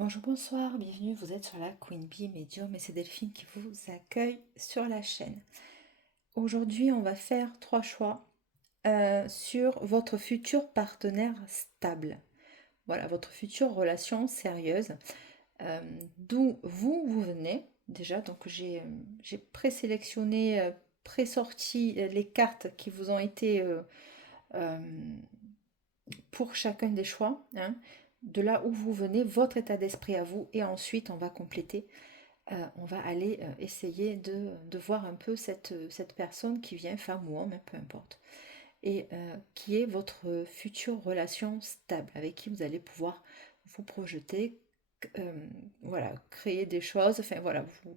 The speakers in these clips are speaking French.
Bonjour, bonsoir, bienvenue, vous êtes sur la Queen Bee Medium et c'est Delphine qui vous accueille sur la chaîne. Aujourd'hui, on va faire 3 choix sur votre futur partenaire stable. Voilà, votre future relation sérieuse. D'où vous venez déjà. Donc j'ai présélectionné, pré-sorti les cartes qui vous ont été euh, pour chacun des choix, hein, de là où vous venez, votre état d'esprit à vous, et ensuite on va compléter. On va aller essayer de voir un peu cette personne qui vient, femme ou homme, hein, peu importe, et qui est votre future relation stable, avec qui vous allez pouvoir vous projeter, euh, voilà, créer des choses, enfin voilà, vous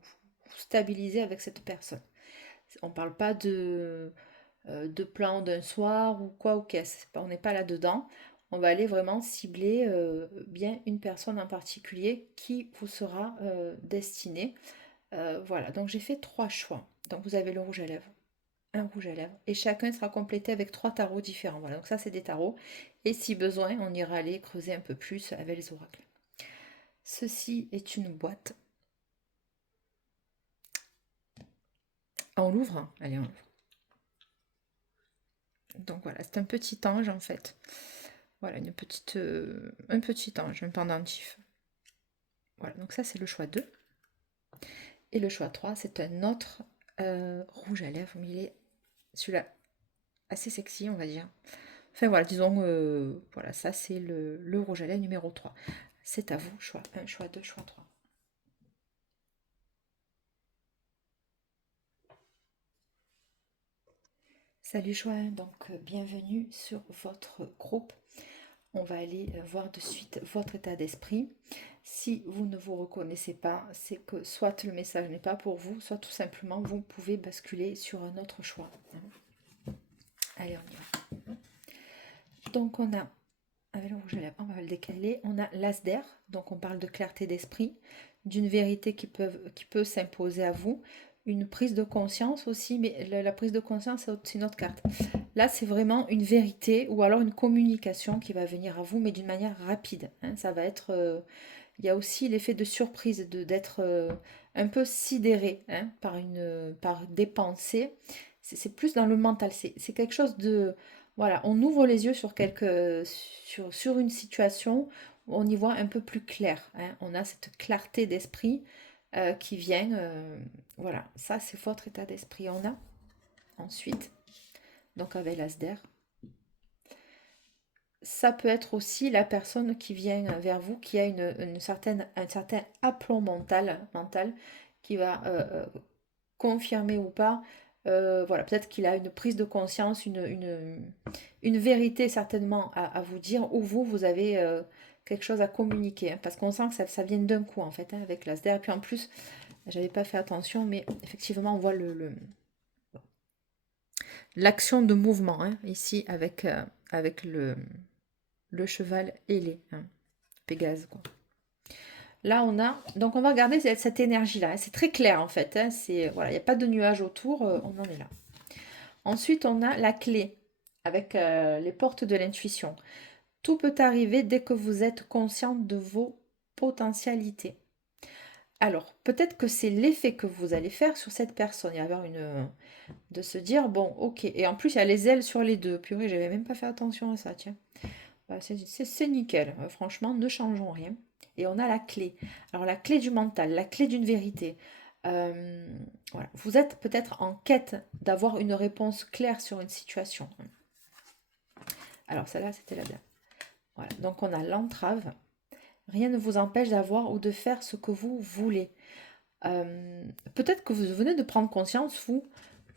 stabiliser avec cette personne. On ne parle pas de plan d'un soir ou quoi ou qu'est-ce. On n'est pas là-dedans. On va aller vraiment cibler bien une personne en particulier qui vous sera destinée. Voilà, donc j'ai fait 3 choix. Donc vous avez le rouge à lèvres, un rouge à lèvres, et chacun sera complété avec 3 tarots différents. Voilà, donc ça c'est des tarots. Et si besoin, on ira aller creuser un peu plus avec les oracles. Ceci est une boîte. On l'ouvre, hein. Allez, on l'ouvre. Donc voilà, c'est un petit ange en fait. Voilà, un petit ange, un pendentif. Voilà, donc ça c'est le choix 2. Et le choix 3, c'est un autre rouge à lèvres, mais il est celui-là assez sexy, on va dire. Enfin voilà, disons, voilà, ça c'est le rouge à lèvres numéro 3. C'est à vous, choix 1, choix 2, choix 3. Salut choix 1, donc bienvenue sur votre groupe. On va aller voir de suite votre état d'esprit. Si vous ne vous reconnaissez pas, c'est que soit le message n'est pas pour vous, soit tout simplement vous pouvez basculer sur un autre choix. Allez, on y va. Donc on a, avec le rouge à lèvres, on va le décaler, on a l'as d'air, donc on parle de clarté d'esprit, d'une vérité qui peut s'imposer à vous, une prise de conscience aussi, mais la prise de conscience c'est une autre carte. Là c'est vraiment une vérité ou alors une communication qui va venir à vous, mais d'une manière rapide. Hein. Ça va être, il y a aussi l'effet de surprise, d'être un peu sidéré, hein, par des pensées. C'est plus dans le mental, c'est quelque chose de... Voilà, on ouvre les yeux sur une situation, on y voit un peu plus clair. Hein. On a cette clarté d'esprit qui vient. Voilà, ça c'est votre état d'esprit. On a ensuite, donc avec l'Asder, ça peut être aussi la personne qui vient vers vous, qui a un certain aplomb mental qui va confirmer ou pas. Voilà, peut-être qu'il a une prise de conscience, une vérité certainement à vous dire, ou vous avez quelque chose à communiquer. Hein, parce qu'on sent que ça vient d'un coup, en fait, hein, avec l'Asder. Et puis en plus, j'avais pas fait attention, mais effectivement, on voit l'action de mouvement, hein, ici, avec le cheval ailé, hein, Pégase, quoi. Là, donc on va regarder cette énergie-là. Hein. C'est très clair, en fait. Hein. Voilà, il n'y a pas de nuages autour. On en est là. Ensuite, on a la clé avec les portes de l'intuition. Tout peut arriver dès que vous êtes conscient de vos potentialités. Alors, peut-être que c'est l'effet que vous allez faire sur cette personne. Il y avoir de se dire, bon, ok. Et en plus, il y a les ailes sur les deux. Purée, j'avais même pas fait attention à ça, tiens. Bah, c'est nickel. Franchement, ne changeons rien. Et on a la clé. Alors, la clé du mental, la clé d'une vérité. Euh, voilà. Vous êtes peut-être en quête d'avoir une réponse claire sur une situation. Alors, celle-là, c'était la bien. Voilà. Donc, on a l'entrave. Rien ne vous empêche d'avoir ou de faire ce que vous voulez. Peut-être que vous venez de prendre conscience, vous,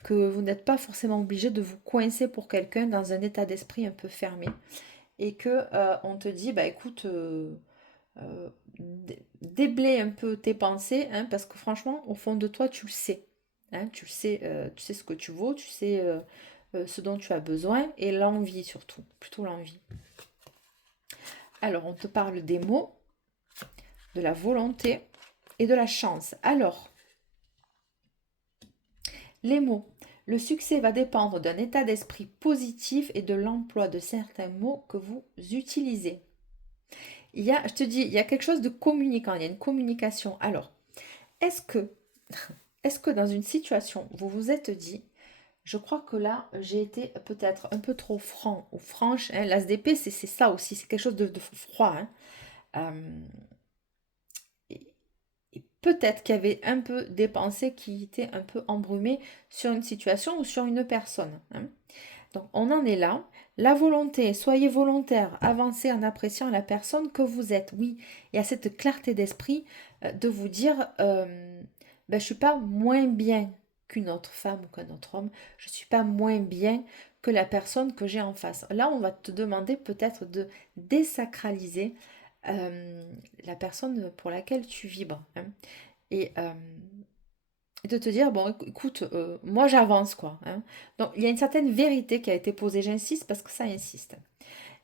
que vous n'êtes pas forcément obligé de vous coincer pour quelqu'un dans un état d'esprit un peu fermé. Et que on te dit, bah écoute, euh, déblaye un peu tes pensées, hein, parce que franchement, au fond de toi, tu le sais. Hein, tu sais ce que tu vaux, tu sais ce dont tu as besoin, et l'envie surtout, plutôt l'envie. Alors, on te parle des mots, de la volonté et de la chance. Alors, les mots. Le succès va dépendre d'un état d'esprit positif et de l'emploi de certains mots que vous utilisez. je te dis, il y a quelque chose de communicant, il y a une communication. Alors, est-ce que, est-ce que dans une situation, vous vous êtes dit, je crois que là, j'ai été peut-être un peu trop franc ou franche, hein, l'ASDP, c'est ça aussi, c'est quelque chose de froid, hein. Euh, et, et peut-être qu'il y avait un peu des pensées qui étaient un peu embrumées sur une situation ou sur une personne, hein. Donc, on en est là. La volonté, soyez volontaire, avancez en appréciant la personne que vous êtes. Oui, il y a cette clarté d'esprit de vous dire, ben, je ne suis pas moins bien qu'une autre femme ou qu'un autre homme. Je ne suis pas moins bien que la personne que j'ai en face. Là, on va te demander peut-être de désacraliser euh, la personne pour laquelle tu vibres, hein. Et de te dire, bon, écoute, moi j'avance, quoi, hein. Donc, il y a une certaine vérité qui a été posée, j'insiste parce que ça insiste.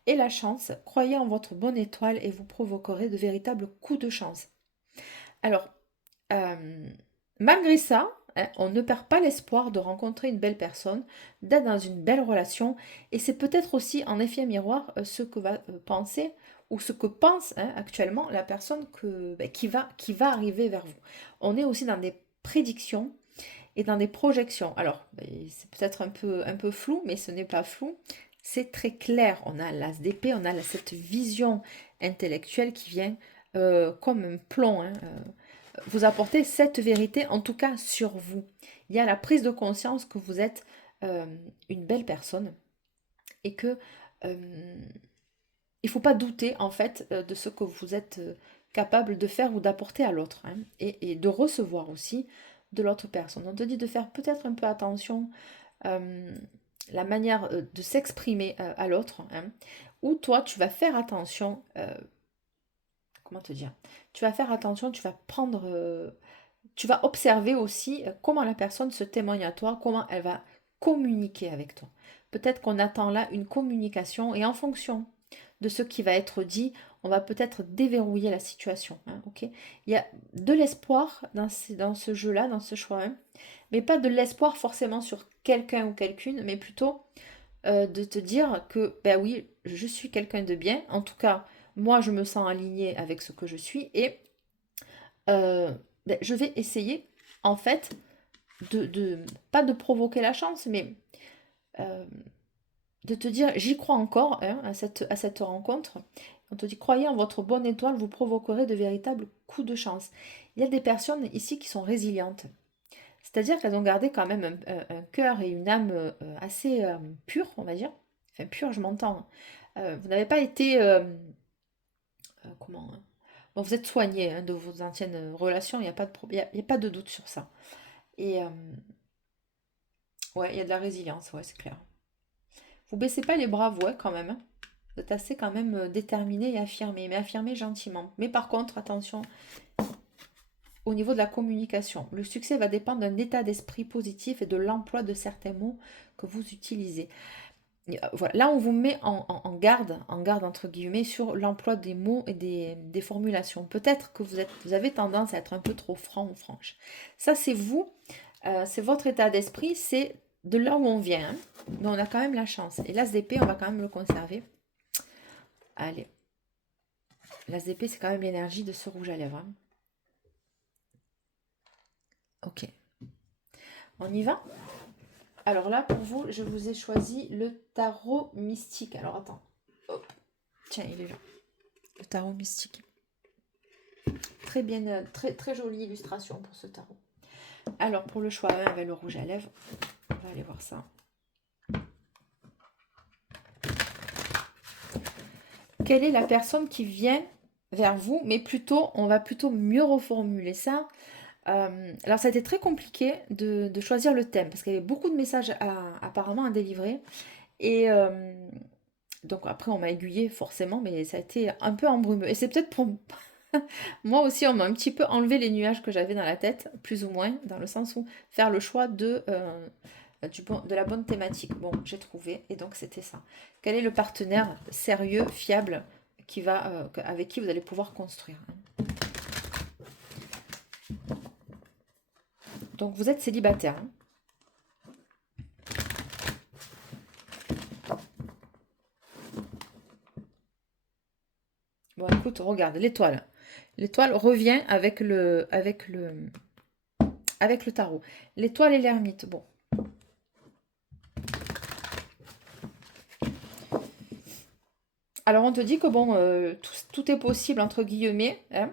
Et la chance, croyez en votre bonne étoile et vous provoquerez de véritables coups de chance. Alors, euh, malgré ça, hein, on ne perd pas l'espoir de rencontrer une belle personne, d'être dans une belle relation, et c'est peut-être aussi en effet miroir ce que va penser ou ce que pense, hein, actuellement la personne ben, qui va arriver vers vous. On est aussi dans des prédictions et dans des projections. Alors, ben, c'est peut-être un peu flou, mais ce n'est pas flou. C'est très clair. On a l'as d'épée, on a cette vision intellectuelle qui vient comme un plomb, hein, vous apporter cette vérité, en tout cas sur vous. Il y a la prise de conscience que vous êtes une belle personne et que il ne faut pas douter en fait de ce que vous êtes capable de faire ou d'apporter à l'autre, hein, et de recevoir aussi de l'autre personne. On te dit de faire peut-être un peu attention euh, la manière de s'exprimer à l'autre, hein, ou toi tu vas faire attention, comment te dire, tu vas faire attention, tu vas prendre, tu vas observer aussi comment la personne se témoigne à toi, comment elle va communiquer avec toi. Peut-être qu'on attend là une communication et en fonction de ce qui va être dit, on va peut-être déverrouiller la situation, hein, ok. Il y a de l'espoir dans ce jeu-là, dans ce choix, hein, mais pas de l'espoir forcément sur quelqu'un ou quelqu'une, mais plutôt de te dire que, ben oui, je suis quelqu'un de bien, en tout cas, moi je me sens alignée avec ce que je suis, et euh, ben, je vais essayer, en fait, pas de provoquer la chance, mais euh, de te dire, j'y crois encore, hein, à cette rencontre. On te dit, croyez en votre bonne étoile, vous provoquerez de véritables coups de chance. Il y a des personnes ici qui sont résilientes. C'est-à-dire qu'elles ont gardé quand même un cœur et une âme assez pure, on va dire. Enfin, pure, je m'entends, hein. Vous n'avez pas été... comment, hein. Bon, vous êtes soigné, hein, de vos anciennes relations, il n'y a pas de il y a pas de doute sur ça. Et ouais, il y a de la résilience, ouais, c'est clair. Vous baissez pas les bras, vous, ouais, quand même, hein. Vous êtes assez quand même déterminé et affirmé, mais affirmé gentiment. Mais par contre, attention, au niveau de la communication, le succès va dépendre d'un état d'esprit positif et de l'emploi de certains mots que vous utilisez. Voilà. Là, on vous met en garde entre guillemets, sur l'emploi des mots et des formulations. Peut-être que vous avez tendance à être un peu trop franc ou franche. Ça, c'est vous, c'est votre état d'esprit, c'est de là où on vient, hein. Mais on a quand même la chance. Et l'as d'épée, on va quand même le conserver. Allez, l'as d'épée, c'est quand même l'énergie de ce rouge à lèvres, hein. Ok, on y va. Alors là, pour vous, je vous ai choisi le tarot mystique. Alors attends, hop, tiens, il est là. Le tarot mystique. Très bien, très, très jolie illustration pour ce tarot. Alors, pour le choix 1 avec le rouge à lèvres, on va aller voir ça. Quelle est la personne qui vient vers vous? Mais plutôt, on va plutôt mieux reformuler ça. Alors, ça a été très compliqué de choisir le thème parce qu'il y avait beaucoup de messages apparemment à délivrer. Et donc, après, on m'a aiguillé forcément, mais ça a été un peu embrumeux. Et c'est peut-être pour moi aussi, on m'a un petit peu enlevé les nuages que j'avais dans la tête, plus ou moins, dans le sens où faire le choix de la bonne thématique. Bon, j'ai trouvé, et donc c'était ça. Quel est le partenaire sérieux, fiable, avec qui vous allez pouvoir construire, hein. Donc vous êtes célibataire, hein. Bon, écoute, écoute, regarde, l'étoile. L'étoile revient avec le tarot. L'étoile et l'ermite. Bon. Alors, on te dit que bon, tout est possible, entre guillemets. Hein,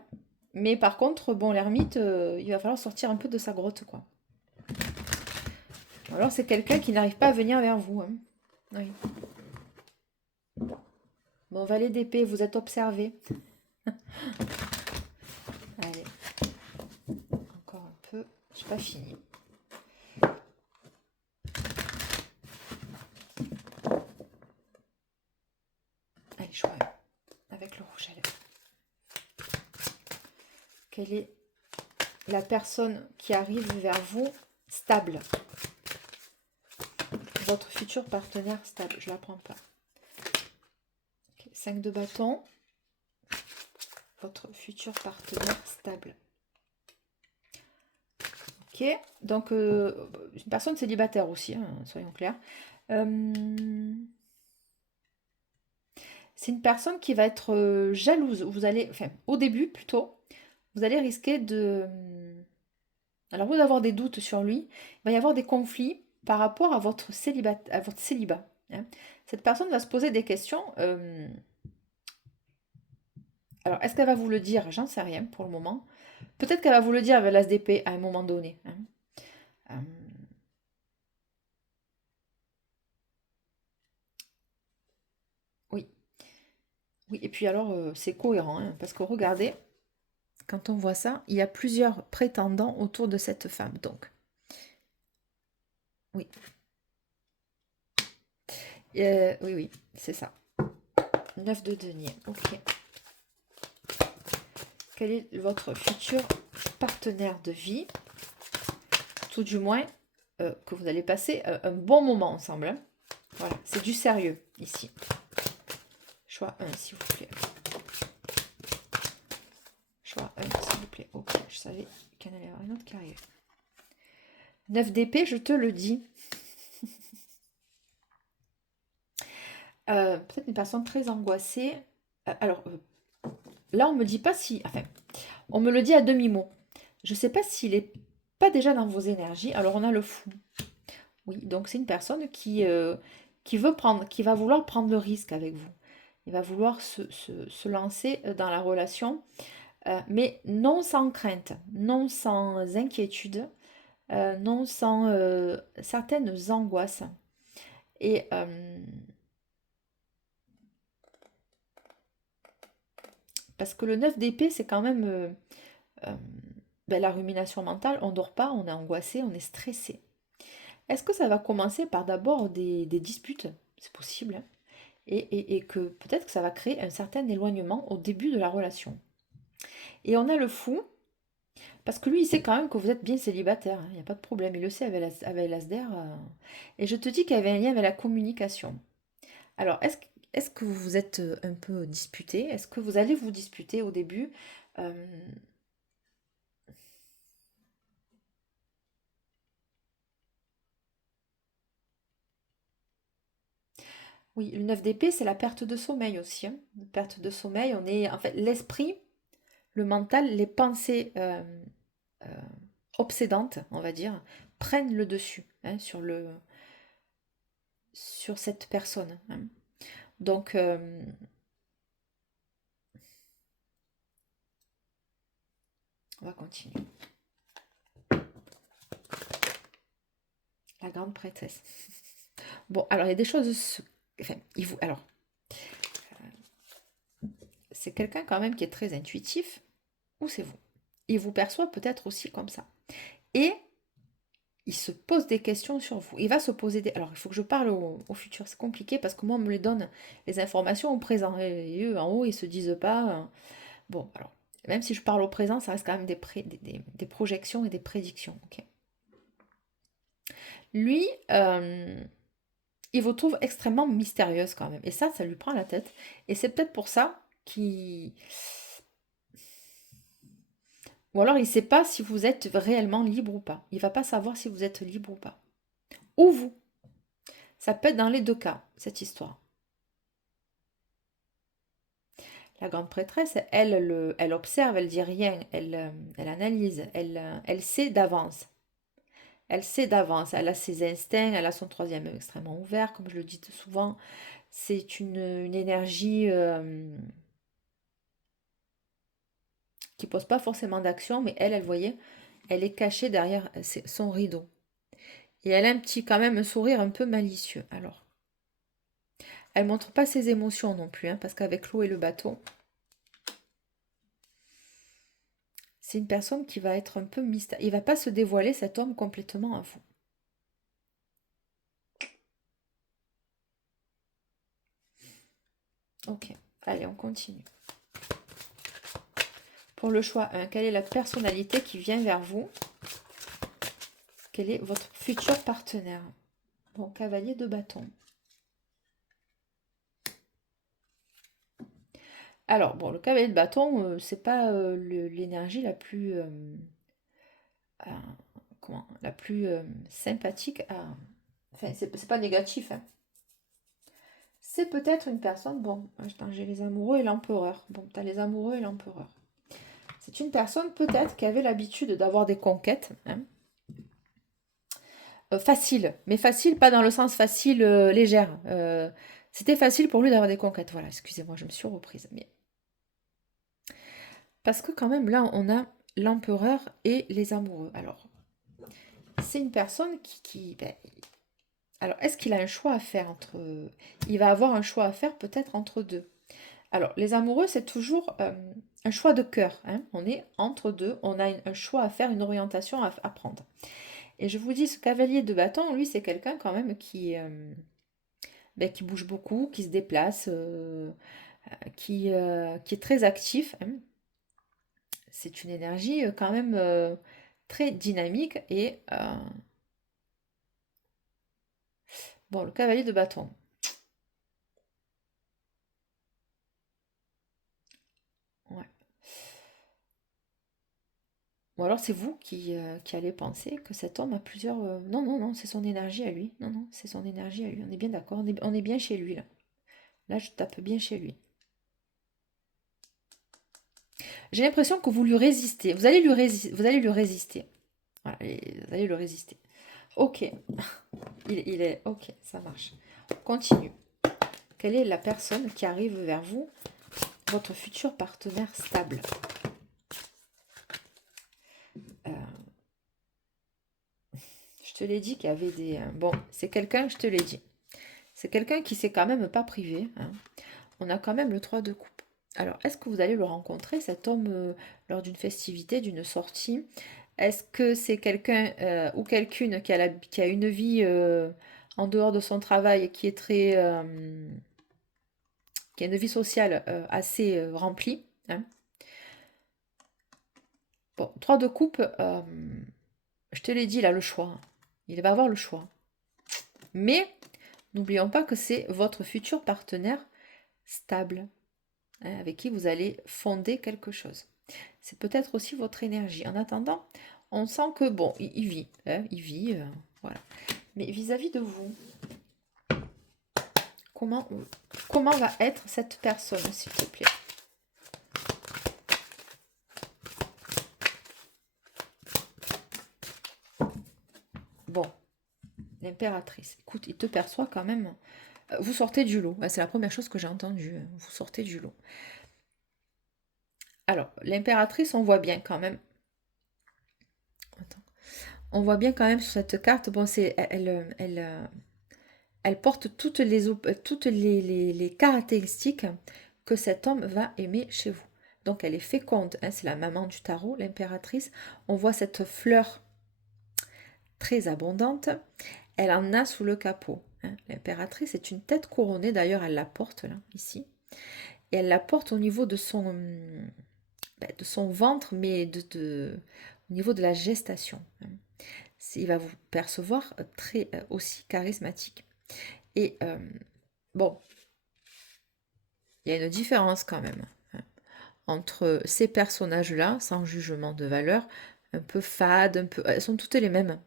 mais par contre, bon, l'ermite, il va falloir sortir un peu de sa grotte, quoi. Alors, c'est quelqu'un qui n'arrive pas à venir vers vous. Hein. Oui. Bon, valet d'épée, vous êtes observé. Allez. Encore un peu. Je n'ai pas fini. Allez, je vois avec le rouge à lèvres. Quelle est la personne qui arrive vers vous stable? Votre futur partenaire stable. Je ne la prends pas. Okay. 5 de bâton. Votre futur partenaire stable. Ok. Donc, une personne célibataire aussi, hein, soyons clairs. C'est une personne qui va être jalouse. Vous allez, enfin, au début plutôt, vous allez risquer de... Alors, vous d'avoir des doutes sur lui, il va y avoir des conflits par rapport à votre célibat. Hein. Cette personne va se poser des questions. Alors, est-ce qu'elle va vous le dire? J'en sais rien pour le moment. Peut-être qu'elle va vous le dire avec l'as d'épée à un moment donné. Hein. Oui. Oui, et puis alors, c'est cohérent, hein, parce que regardez, quand on voit ça, il y a plusieurs prétendants autour de cette femme. Donc, oui. Oui, c'est ça. 9 de denier, ok. Quel est votre futur partenaire de vie? Tout du moins, que vous allez passer un bon moment ensemble. Hein. Voilà, c'est du sérieux ici. Choix 1, s'il vous plaît. Choix 1, s'il vous plaît. Ok, je savais qu'il y en allait y avoir une autre qui arrive. 9 d'épée, je te le dis. Peut-être une personne très angoissée. Alors, là, on me dit pas si... Enfin, on me le dit à demi-mot. Je sais pas s'il est pas déjà dans vos énergies. Alors, on a le fou. Oui, donc c'est une personne qui veut prendre, qui va vouloir prendre le risque avec vous. Il va vouloir se lancer dans la relation, mais non sans crainte, non sans inquiétude, non sans certaines angoisses. Et parce que le 9 d'épée, c'est quand même ben, la rumination mentale. On ne dort pas, on est angoissé, on est stressé. Est-ce que ça va commencer par d'abord des disputes? C'est possible. Hein, et que peut-être que ça va créer un certain éloignement au début de la relation. Et on a le fou, parce que lui, il sait quand même que vous êtes bien célibataire. Il n'y a pas de problème. Il le sait avec l'Asder. Et je te dis qu'il y avait un lien avec la communication. Alors, est-ce que vous vous êtes un peu disputé? Est-ce que vous allez vous disputer au début? Euh, Oui, le 9 d'épée, c'est la perte de sommeil aussi. Hein. Perte de sommeil, on est... En fait, l'esprit, le mental, les pensées euh, obsédantes, on va dire, prennent le dessus hein, sur cette personne. Hein. Donc, on va continuer. La grande prêtresse. Bon, alors il y a des choses... Enfin, alors, c'est quelqu'un quand même qui est très intuitif, ou c'est vous. Il vous perçoit peut-être aussi comme ça. Et il se pose des questions sur vous. Il va se poser des... Alors, il faut que je parle au futur. C'est compliqué parce que moi, on me les donne les informations au présent. Et eux, en haut, ils se disent pas... Bon, alors, même si je parle au présent, ça reste quand même des projections et des prédictions. Okay, lui, il vous trouve extrêmement mystérieuse quand même. Et ça lui prend la tête. Et c'est peut-être pour ça qu'il... Ou alors il ne sait pas si vous êtes réellement libre ou pas. Il ne va pas savoir si vous êtes libre ou pas. Ou vous. Ça peut être dans les deux cas, cette histoire. La grande prêtresse, elle observe, elle dit rien, elle analyse, elle sait d'avance. Elle sait d'avance, elle a ses instincts, elle a son troisième œil extrêmement ouvert, comme je le dis souvent. C'est une énergie qui pose pas forcément d'action, mais elle, voyez, elle est cachée derrière son rideau. Et elle a quand même un sourire un peu malicieux. Alors, elle montre pas ses émotions non plus, hein, parce qu'avec l'eau et le bateau, c'est une personne qui va être un peu mystérieuse. Il va pas se dévoiler, cet homme, complètement à vous. Ok, allez, on continue. Pour le choix 1, quelle est la personnalité qui vient vers vous? Quel est votre futur partenaire? Bon, cavalier de bâton. Alors, bon, le cavalier de bâton, c'est pas l'énergie la plus... la plus sympathique à... Enfin, c'est pas négatif, hein. C'est peut-être une personne... Bon, j'ai les amoureux et l'empereur. Bon, t'as les amoureux et l'empereur. C'est une personne peut-être qui avait l'habitude d'avoir des conquêtes, hein. Facile, mais facile, pas dans le sens facile, légère. C'était facile pour lui d'avoir des conquêtes. Voilà, excusez-moi, je me suis reprise. Mais... Parce que quand même, là, on a l'empereur et les amoureux. Alors, c'est une personne ben, alors, est-ce qu'il a un choix à faire entre... Il va avoir un choix à faire peut-être entre deux. Alors, les amoureux, c'est toujours un choix de cœur, hein. On est entre deux, on a un choix à faire, une orientation à prendre. Et je vous dis, ce cavalier de bâton, lui, c'est quelqu'un quand même qui bouge beaucoup, qui se déplace, qui est très actif, hein. C'est une énergie quand même très dynamique et... bon, le cavalier de bâton. Ouais. Ou alors c'est vous qui allez penser que cet homme a plusieurs... Non, non, non, c'est son énergie à lui. Non, non, c'est son énergie à lui. On est bien d'accord, on est bien chez lui là. Là, je tape bien chez lui. J'ai l'impression que vous lui résistez. Vous allez lui résister. Voilà, vous allez le résister. Ok. Il est... Ok, ça marche. On continue. Quelle est la personne qui arrive vers vous? Votre futur partenaire stable. Je te l'ai dit qu'il y avait des... Bon, c'est quelqu'un, je te l'ai dit. C'est quelqu'un qui s'est quand même pas privé, hein. On a quand même le 3 de coupe. Alors, est-ce que vous allez le rencontrer, cet homme, lors d'une festivité, d'une sortie? Est-ce que c'est quelqu'un ou quelqu'une qui a une vie en dehors de son travail et qui est très... qui a une vie sociale assez remplie, hein? Bon, 3 de coupe, je te l'ai dit, là, le choix. Il va avoir le choix. Mais, n'oublions pas que c'est votre futur partenaire stable, hein, avec qui vous allez fonder quelque chose. C'est peut-être aussi votre énergie. En attendant, on sent que, bon, il vit, hein, voilà. Mais vis-à-vis de vous, comment va être cette personne, s'il te plaît? Bon, l'impératrice. Écoute, il te perçoit quand même. Vous sortez du lot. C'est la première chose que j'ai entendue. Vous sortez du lot. Alors, l'impératrice, on voit bien quand même. Attends. On voit bien quand même sur cette carte, bon, elle porte toutes les caractéristiques que cet homme va aimer chez vous. Donc, elle est féconde, hein, c'est la maman du tarot, l'impératrice. On voit cette fleur très abondante. Elle en a sous le capot, hein. L'impératrice est une tête couronnée, d'ailleurs, elle la porte là, ici. Et elle la porte au niveau de son ventre, mais au niveau de la gestation, hein. Il va vous percevoir très aussi charismatique. Et bon, il y a une différence quand même, hein, entre ces personnages-là, sans jugement de valeur, un peu fades, elles sont toutes les mêmes.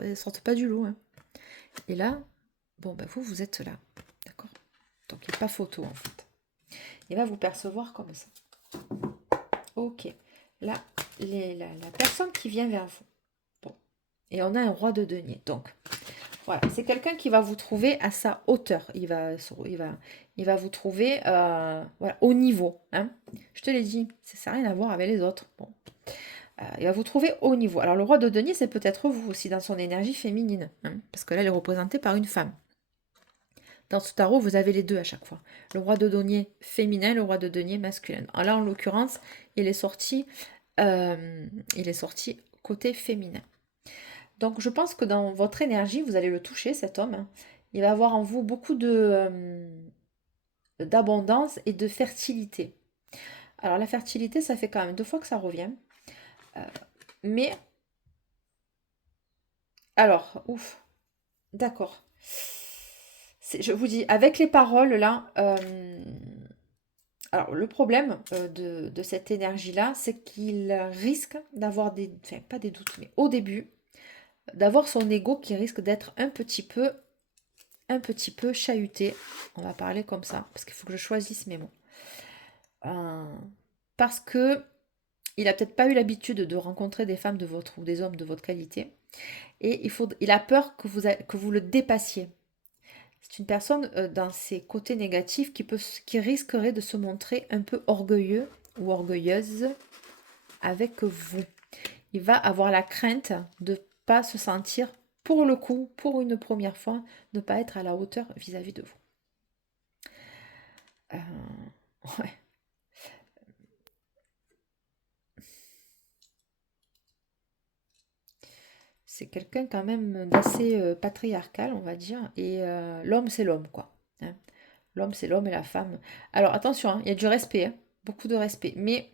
Elles sortent pas du lot, hein. Et là, bon, vous êtes là, d'accord? Donc il n'y a pas photo en fait. Il va vous percevoir comme ça. Ok. Là, la personne qui vient vers vous. Bon. Et on a un roi de denier. Donc, voilà. C'est quelqu'un qui va vous trouver à sa hauteur. Il va vous trouver voilà, au niveau. Hein. Je te l'ai dit, ça n'a rien à voir avec les autres. Bon. Il va vous trouver au niveau. Alors, le roi de denier, c'est peut-être vous aussi dans son énergie féminine. Hein, parce que là, elle est représentée par une femme. Dans ce tarot, vous avez les deux à chaque fois. Le roi de denier féminin, le roi de denier masculin. Alors là, en l'occurrence, il est sorti côté féminin. Donc, je pense que dans votre énergie, vous allez le toucher, cet homme. Hein. Il va avoir en vous beaucoup d'abondance et de fertilité. Alors, la fertilité, ça fait quand même 2 fois que ça revient. Mais, alors, ouf, d'accord. Je vous dis, avec les paroles, là, alors le problème de cette énergie-là, c'est qu'il risque d'avoir des, enfin pas des doutes, mais au début, d'avoir son ego qui risque d'être un petit peu chahuté. On va parler comme ça, parce qu'il faut que je choisisse mes mots. Parce que il a peut-être pas eu l'habitude de rencontrer des femmes de votre ou des hommes de votre qualité, et il a peur que vous le dépassiez. C'est une personne dans ses côtés négatifs qui risquerait de se montrer un peu orgueilleux ou orgueilleuse avec vous. Il va avoir la crainte de ne pas se sentir, pour le coup, pour une première fois, ne pas être à la hauteur vis-à-vis de vous. Ouais. C'est quelqu'un quand même d'assez patriarcal, on va dire. Et l'homme, c'est l'homme, quoi. Hein. L'homme, c'est l'homme et la femme. Alors attention, hein, il y a du respect, hein, beaucoup de respect. Mais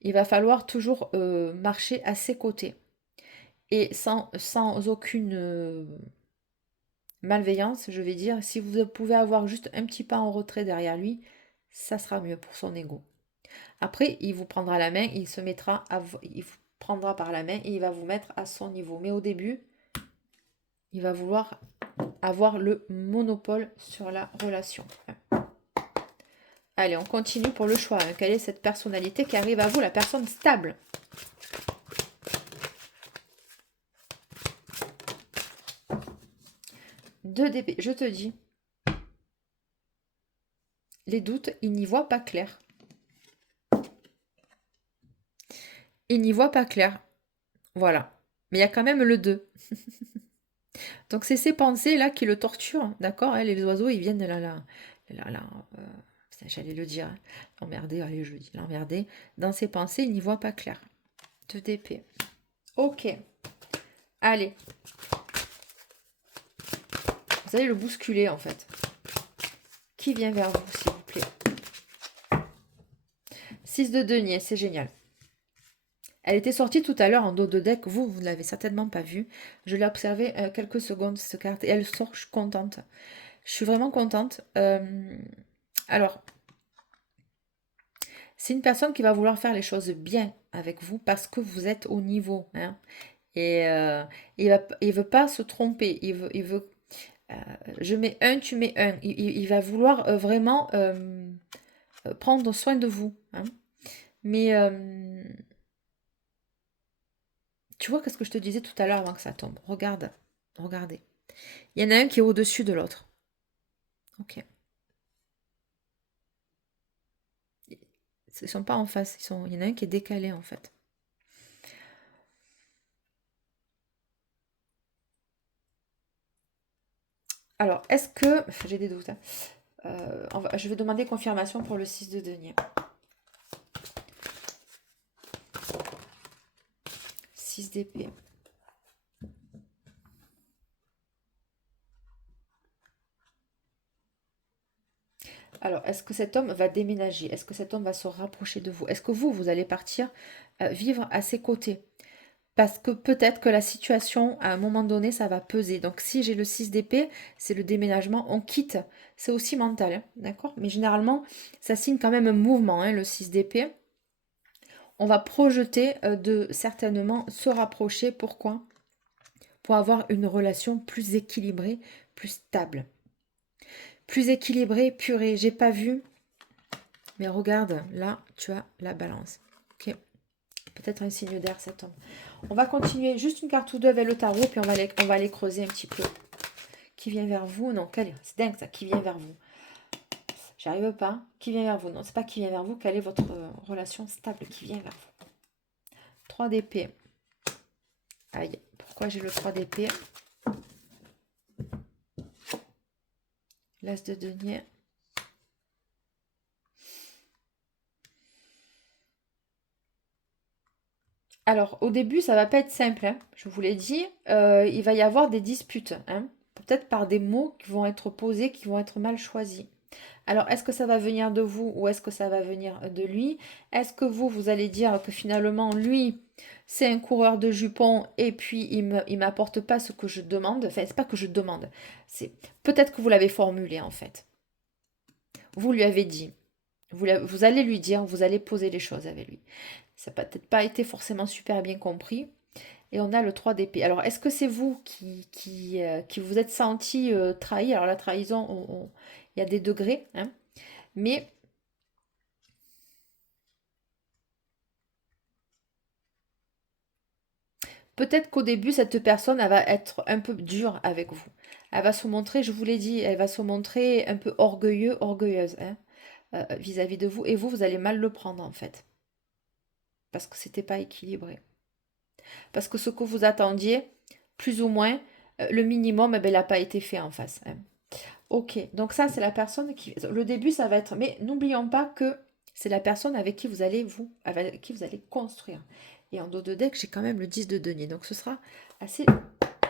il va falloir toujours marcher à ses côtés. Et sans aucune malveillance, je vais dire, si vous pouvez avoir juste un petit pas en retrait derrière lui, ça sera mieux pour son ego. Après, il vous prendra la main, il vous prendra par la main et il va vous mettre à son niveau. Mais au début, il va vouloir avoir le monopole sur la relation. Allez, on continue pour le choix. Quelle est cette personnalité qui arrive à vous, la personne stable? Deux d'épée, je te dis. Les doutes, il n'y voit pas clair. Il n'y voit pas clair. Voilà. Mais il y a quand même le 2. Donc c'est ces pensées-là qui le torturent. D'accord. Les oiseaux, ils viennent putain, j'allais le dire. Hein. L'emmerder, allez, je dis l'emmerder. Dans ses pensées, il n'y voit pas clair. 2 d'épée. Ok. Allez. Vous allez le bousculer, en fait. Qui vient vers vous, s'il vous plaît? 6 de denier, c'est génial. Elle était sortie tout à l'heure en dos de deck. Vous ne l'avez certainement pas vue. Je l'ai observée quelques secondes, cette carte. Et elle sort, je suis contente. Je suis vraiment contente. Alors, c'est une personne qui va vouloir faire les choses bien avec vous parce que vous êtes au niveau. Hein. Et il veut pas se tromper. Il veut je mets un, tu mets un. Il va vouloir vraiment prendre soin de vous. Hein. Mais tu vois qu'est-ce que je te disais tout à l'heure avant que ça tombe. Regarde, regardez. Il y en a un qui est au-dessus de l'autre. Ok. Ils ne sont pas en face. Il y en a un qui est décalé en fait. Alors, est-ce que... J'ai des doutes. Hein. Je vais demander confirmation pour le 6 de denier. 6 d'épée. Alors, est-ce que cet homme va déménager? Est-ce que cet homme va se rapprocher de vous? Est-ce que vous allez partir vivre à ses côtés? Parce que peut-être que la situation, à un moment donné, ça va peser. Donc, si j'ai le 6 d'épée, c'est le déménagement, on quitte. C'est aussi mental, hein, d'accord? Mais généralement, ça signe quand même un mouvement, hein, le 6 d'épée. On va projeter de certainement se rapprocher. Pourquoi? Pour avoir une relation plus équilibrée, plus stable. Plus équilibré, purée, j'ai pas vu. Mais regarde, là, tu as la balance. Ok. Peut-être un signe d'air, cet homme. On va continuer. Juste une carte ou deux avec le tarot, puis on va les creuser un petit peu. Qui vient vers vous? Non, c'est dingue ça. Qui vient vers vous? J'arrive pas. Qui vient vers vous? Non, c'est pas qui vient vers vous. Quelle est votre relation stable qui vient vers vous? 3 d'épée. Aïe, pourquoi j'ai le 3 d'épée? L'as de denier. Alors, au début, ça va pas être simple, hein. Je vous l'ai dit. Il va y avoir des disputes, hein. Peut-être par des mots qui vont être posés, qui vont être mal choisis. Alors, est-ce que ça va venir de vous ou est-ce que ça va venir de lui? Est-ce que vous allez dire que finalement, lui, c'est un coureur de jupons et puis il m'apporte pas ce que je demande? Enfin, c'est pas que je demande. C'est peut-être que vous l'avez formulé en fait. Vous lui avez dit. Vous allez lui dire, vous allez poser les choses avec lui. Ça n'a peut-être pas été forcément super bien compris. Et on a le 3 d'épée. Alors, est-ce que c'est vous qui vous êtes senti trahi? Alors, la trahison, il y a des degrés, hein, mais peut-être qu'au début, cette personne, elle va être un peu dure avec vous. Elle va se montrer, je vous l'ai dit, elle va se montrer un peu orgueilleuse, hein, vis-à-vis de vous. Et vous allez mal le prendre, en fait. Parce que c'était pas équilibré. Parce que ce que vous attendiez, plus ou moins, le minimum, eh ben, il n'a pas été fait en face, hein. Ok, donc ça, c'est la personne qui... Le début, ça va être... Mais n'oublions pas que c'est la personne avec qui avec qui vous allez construire. Et en dos de deck, j'ai quand même le 10 de denier. Donc ce sera assez...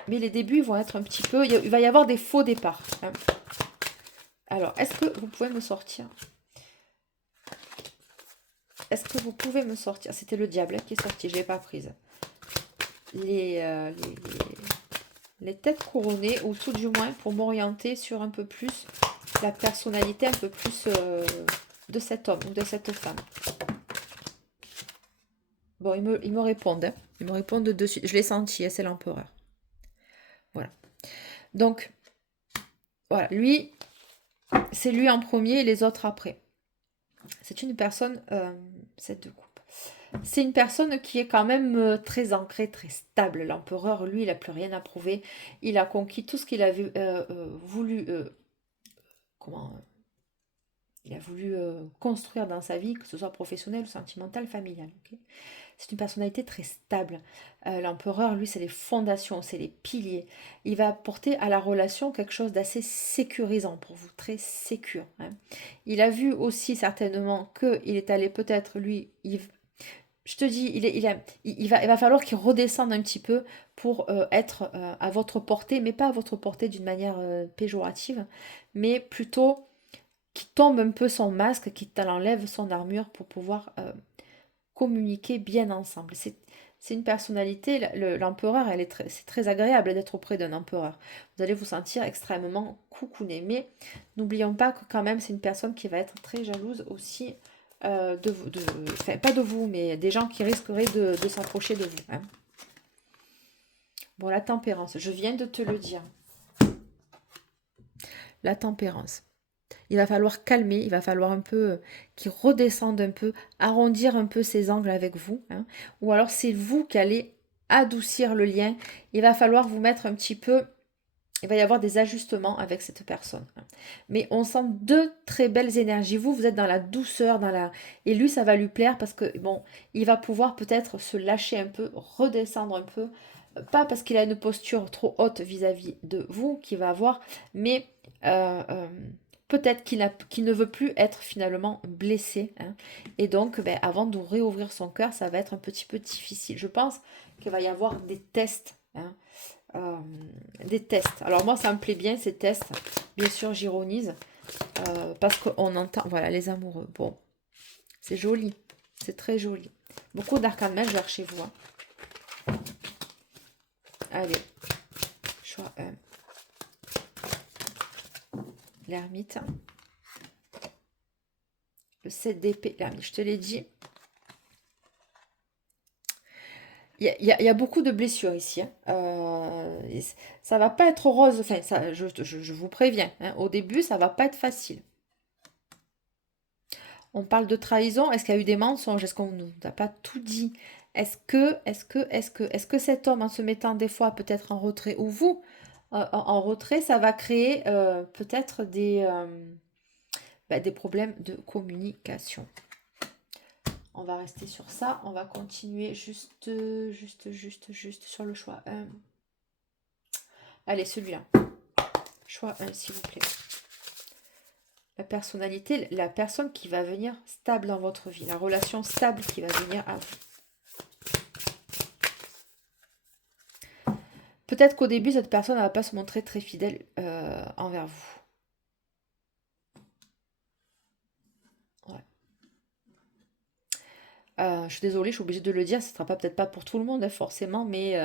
Mais les débuts vont être un petit peu... Il va y avoir des faux départs, hein. Alors, est-ce que vous pouvez me sortir? Est-ce que vous pouvez me sortir? C'était le diable, hein, qui est sorti, je ne l'ai pas prise. Les têtes couronnées, ou tout du moins pour m'orienter sur un peu plus la personnalité, un peu plus de cet homme ou de cette femme. Bon, ils me répondent, hein. Ils me répondent de suite. Je l'ai senti, hein, c'est l'empereur. Voilà. Donc, voilà, lui, c'est lui en premier et les autres après. C'est une personne, cette de coupe. C'est une personne qui est quand même très ancrée, très stable. L'empereur, lui, il n'a plus rien à prouver. Il a conquis tout ce qu'il a voulu, comment, il a voulu construire dans sa vie, que ce soit professionnel ou sentimental, familial. Okay, c'est une personnalité très stable. L'empereur, lui, c'est les fondations, c'est les piliers. Il va apporter à la relation quelque chose d'assez sécurisant pour vous, très sécure, hein. Il a vu aussi certainement qu'il est allé peut-être, lui, je te dis, il va falloir qu'il redescende un petit peu pour être à votre portée, mais pas à votre portée d'une manière péjorative, mais plutôt qui tombe un peu son masque, qui enlève son armure pour pouvoir communiquer bien ensemble. C'est une personnalité, l'empereur, c'est très agréable d'être auprès d'un empereur. Vous allez vous sentir extrêmement coucouné. Mais n'oublions pas que quand même, c'est une personne qui va être très jalouse aussi de vous. Enfin, pas de vous, mais des gens qui risqueraient de s'approcher de vous, hein. Bon, la tempérance, je viens de te le dire. La tempérance. Il va falloir calmer, il va falloir un peu qu'il redescende un peu, arrondir un peu ses angles avec vous, hein. Ou alors c'est vous qui allez adoucir le lien. Il va falloir vous mettre un petit peu, il va y avoir des ajustements avec cette personne, hein. Mais on sent deux très belles énergies. Vous êtes dans la douceur, et lui, ça va lui plaire parce que, bon, il va pouvoir peut-être se lâcher un peu, redescendre un peu. Pas parce qu'il a une posture trop haute vis-à-vis de vous qu'il va avoir, mais peut-être qu'il ne veut plus être finalement blessé, hein. Et donc, ben, avant de réouvrir son cœur, ça va être un petit peu difficile. Je pense qu'il va y avoir des tests, hein, des tests. Alors moi, ça me plaît bien ces tests. Bien sûr, j'ironise parce qu'on entend, voilà, les amoureux. Bon, c'est joli, c'est très joli. Beaucoup d'arcanes majeures chez vous, hein. Allez, choix 1. L'ermite. Le 7 d'épée. L'ermite, je te l'ai dit. Il y a beaucoup de blessures ici, hein. Ça va pas être rose, enfin, ça, je vous préviens, hein. Au début, ça va pas être facile. On parle de trahison. Est-ce qu'il y a eu des mensonges? Est-ce qu'on nous a pas tout dit? Est-ce que cet homme, en se mettant des fois peut-être en retrait, ou vous, en retrait, ça va créer peut-être des problèmes de communication. On va rester sur ça. On va continuer juste sur le choix 1. Allez, celui-là. Choix 1, s'il vous plaît. La personnalité, la personne qui va venir stable dans votre vie. La relation stable qui va venir à vous. Peut-être qu'au début, cette personne ne va pas se montrer très fidèle envers vous. Ouais. Je suis désolée, je suis obligée de le dire. Ce ne sera peut-être pas pour tout le monde, hein, forcément, mais...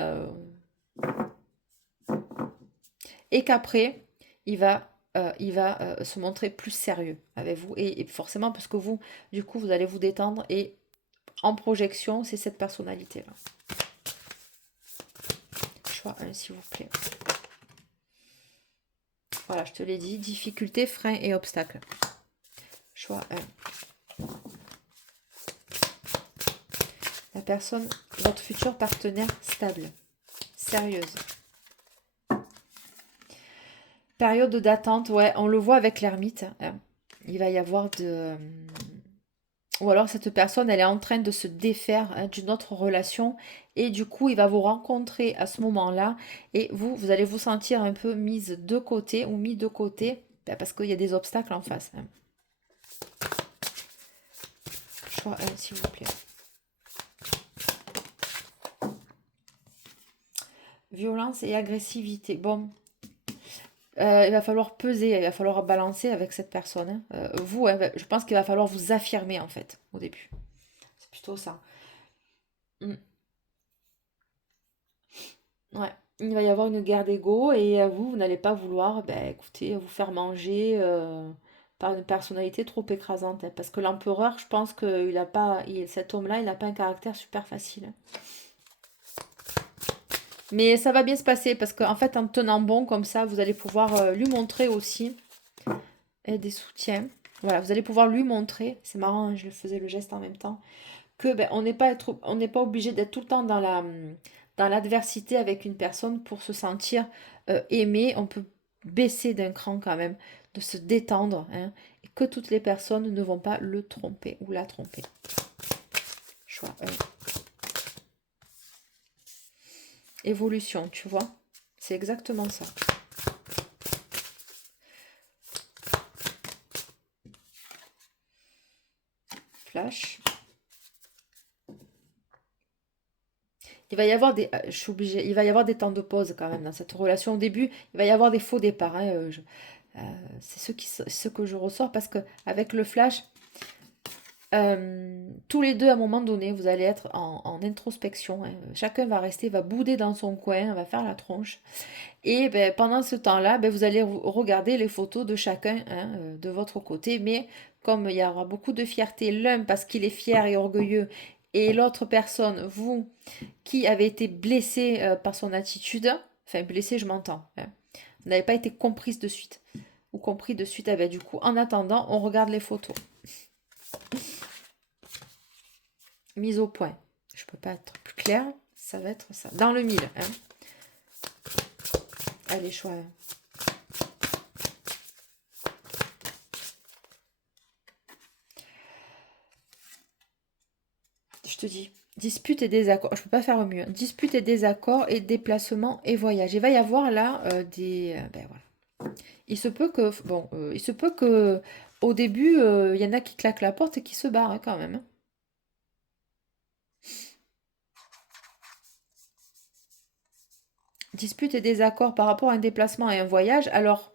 Et qu'après, il va se montrer plus sérieux avec vous. Et forcément, parce que vous, du coup, vous allez vous détendre. Et en projection, c'est cette personnalité-là. Choix 1, s'il vous plaît. Voilà, je te l'ai dit. Difficultés, freins et obstacles. Choix 1. La personne, votre futur partenaire stable, sérieuse. Période d'attente, ouais, on le voit avec l'ermite. Il va y avoir de... Ou alors cette personne, elle est en train de se défaire d'une autre relation et du coup, il va vous rencontrer à ce moment-là et vous allez vous sentir un peu mise de côté ou mis de côté parce qu'il y a des obstacles en face. Choix 1, s'il vous plaît. Violence et agressivité. Bon, il va falloir peser, il va falloir balancer avec cette personne, hein. Vous, je pense qu'il va falloir vous affirmer en fait au début. C'est plutôt ça. Mm. Ouais. Il va y avoir une guerre d'ego et vous n'allez pas vouloir, ben, écoutez, vous faire manger par une personnalité trop écrasante, hein. Parce que l'empereur, je pense que il a pas, cet homme-là, il n'a pas un caractère super facile, hein. Mais ça va bien se passer parce qu'en fait, en tenant bon comme ça, vous allez pouvoir lui montrer aussi et des soutiens. Voilà, vous allez pouvoir lui montrer, c'est marrant, hein, je faisais le geste en même temps, que ben, on n'est pas obligé d'être tout le temps dans l'adversité avec une personne pour se sentir aimé. On peut baisser d'un cran quand même, de se détendre, hein, et que toutes les personnes ne vont pas le tromper ou la tromper. Choix 1. Évolution, tu vois, c'est exactement ça. Flash. Il va y avoir je suis obligée, il va y avoir des temps de pause quand même dans cette relation. Au début, il va y avoir des faux départs, hein, c'est ce que je ressors parce que avec le flash, tous les deux à un moment donné, vous allez être en introspection, hein. Chacun va rester, va bouder dans son coin, va faire la tronche. Et ben, pendant ce temps-là, ben, vous allez regarder les photos de chacun, hein, de votre côté. Mais comme il y aura beaucoup de fierté, l'un parce qu'il est fier et orgueilleux, et l'autre personne, vous, qui avez été blessé par son attitude, enfin blessé, je m'entends, hein. Vous n'avez pas été comprise de suite. Ou compris de suite, eh ben, du coup, en attendant, on regarde les photos. Mise au point. Je peux pas être plus claire, ça va être ça. Dans le mille, hein. Allez, choix. Je te dis, dispute et désaccord. Je peux pas faire mieux. Dispute et désaccord et déplacement et voyage. Il va y avoir là ben voilà. Il se peut que, bon, il se peut que au début, il y en a qui claquent la porte et qui se barrent, hein, quand même, hein. Dispute et désaccord par rapport à un déplacement et un voyage. Alors,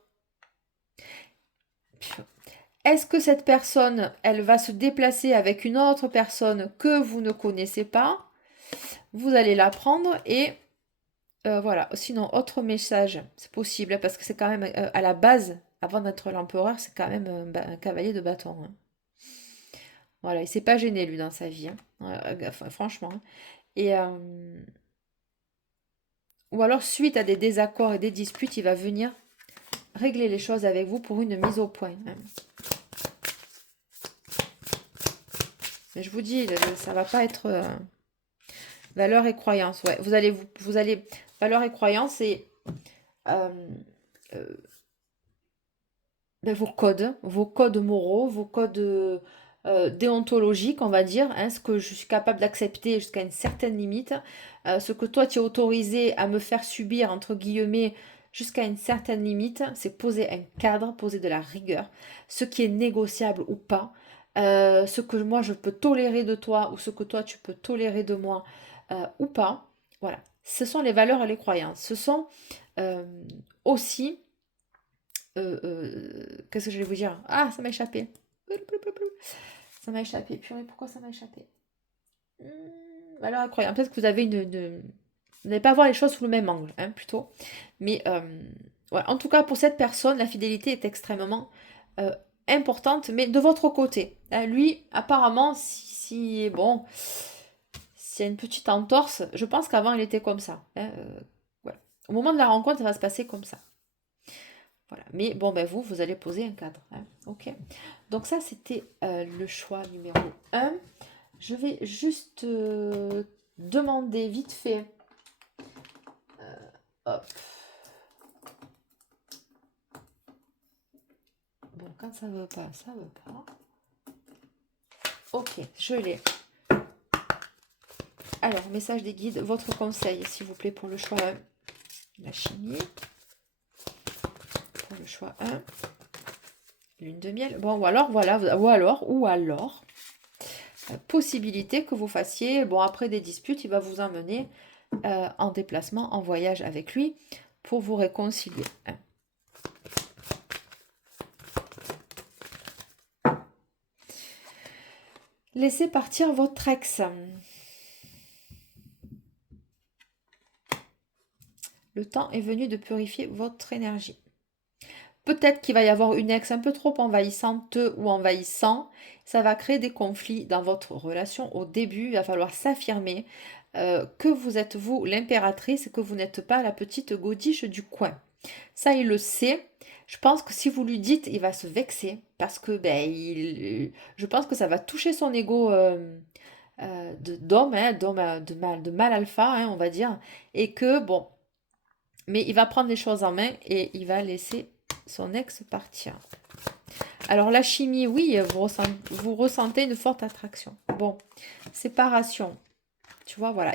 est-ce que cette personne, elle va se déplacer avec une autre personne que vous ne connaissez pas? Vous allez la prendre et voilà. Sinon, autre message, c'est possible, hein, parce que c'est quand même à la base, avant d'être l'empereur, c'est quand même un cavalier de bâton, hein. Voilà, il s'est pas gêné lui dans sa vie, hein. Enfin, franchement, hein. Et, ou alors, suite à des désaccords et des disputes, il va venir régler les choses avec vous pour une mise au point. Mais je vous dis, ça va pas être valeurs et croyances. Ouais, vous allez valeurs et croyances et euh, euh, ben, vos codes moraux, vos codes déontologiques, on va dire, hein, ce que je suis capable d'accepter jusqu'à une certaine limite, ce que toi tu es autorisé à me faire subir, entre guillemets, jusqu'à une certaine limite, c'est poser un cadre, poser de la rigueur, ce qui est négociable ou pas, ce que moi je peux tolérer de toi ou ce que toi tu peux tolérer de moi ou pas. Voilà, ce sont les valeurs et les croyances. Ce sont euh, aussi qu'est-ce que je vais vous dire? Ah, ça m'a échappé. Ça m'a échappé. Purée, pourquoi ça m'a échappé? Alors, incroyable. Peut-être que vous avez vous n'allez pas voir les choses sous le même angle, hein, plutôt. Mais ouais. En tout cas, pour cette personne, la fidélité est extrêmement euh, importante, mais de votre côté. Hein. Lui, apparemment, bon, s'il y a une petite entorse, je pense qu'avant, il était comme ça. Hein, voilà. Au moment de la rencontre, ça va se passer comme ça. Voilà. Mais bon, ben vous allez poser un cadre. Hein. Ok. Donc ça, c'était le choix numéro un. Je vais juste demander vite fait. Hop. Bon, quand ça veut pas, ça veut pas. Ok, je l'ai. Alors, message des guides, votre conseil, s'il vous plaît, pour le choix 1. La chimie. Pour le choix 1. Lune de miel. Bon, ou alors, voilà, ou alors, possibilité que vous fassiez, bon, après des disputes, il va vous emmener en déplacement, en voyage avec lui, pour vous réconcilier. Hein. Laissez partir votre ex. Le temps est venu de purifier votre énergie. Peut-être qu'il va y avoir une ex un peu trop envahissante ou envahissant. Ça va créer des conflits dans votre relation. Au début, il va falloir s'affirmer que vous êtes vous l'impératrice et que vous n'êtes pas la petite godiche du coin. Ça, il le sait. Je pense que si vous lui dites, il va se vexer parce que je pense que ça va toucher son ego d'homme, hein, de mal alpha, hein, on va dire, et que bon, mais il va prendre les choses en main et il va laisser son ex partir. Alors la chimie, oui, vous ressentez une forte attraction. Bon, séparation. Tu vois, voilà.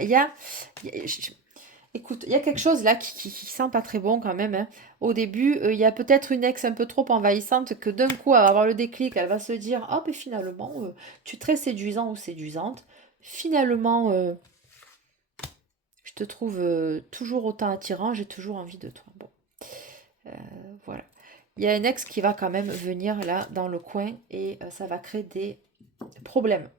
Écoute, il y a quelque chose là qui sent pas très bon quand même. Hein. Au début, il y a peut-être une ex un peu trop envahissante que d'un coup, elle va avoir le déclic, elle va se dire, oh, mais finalement, tu es très séduisant ou séduisante. Finalement, je te trouve toujours autant attirant, j'ai toujours envie de toi. Bon, voilà. Il y a un ex qui va quand même venir là dans le coin et ça va créer des problèmes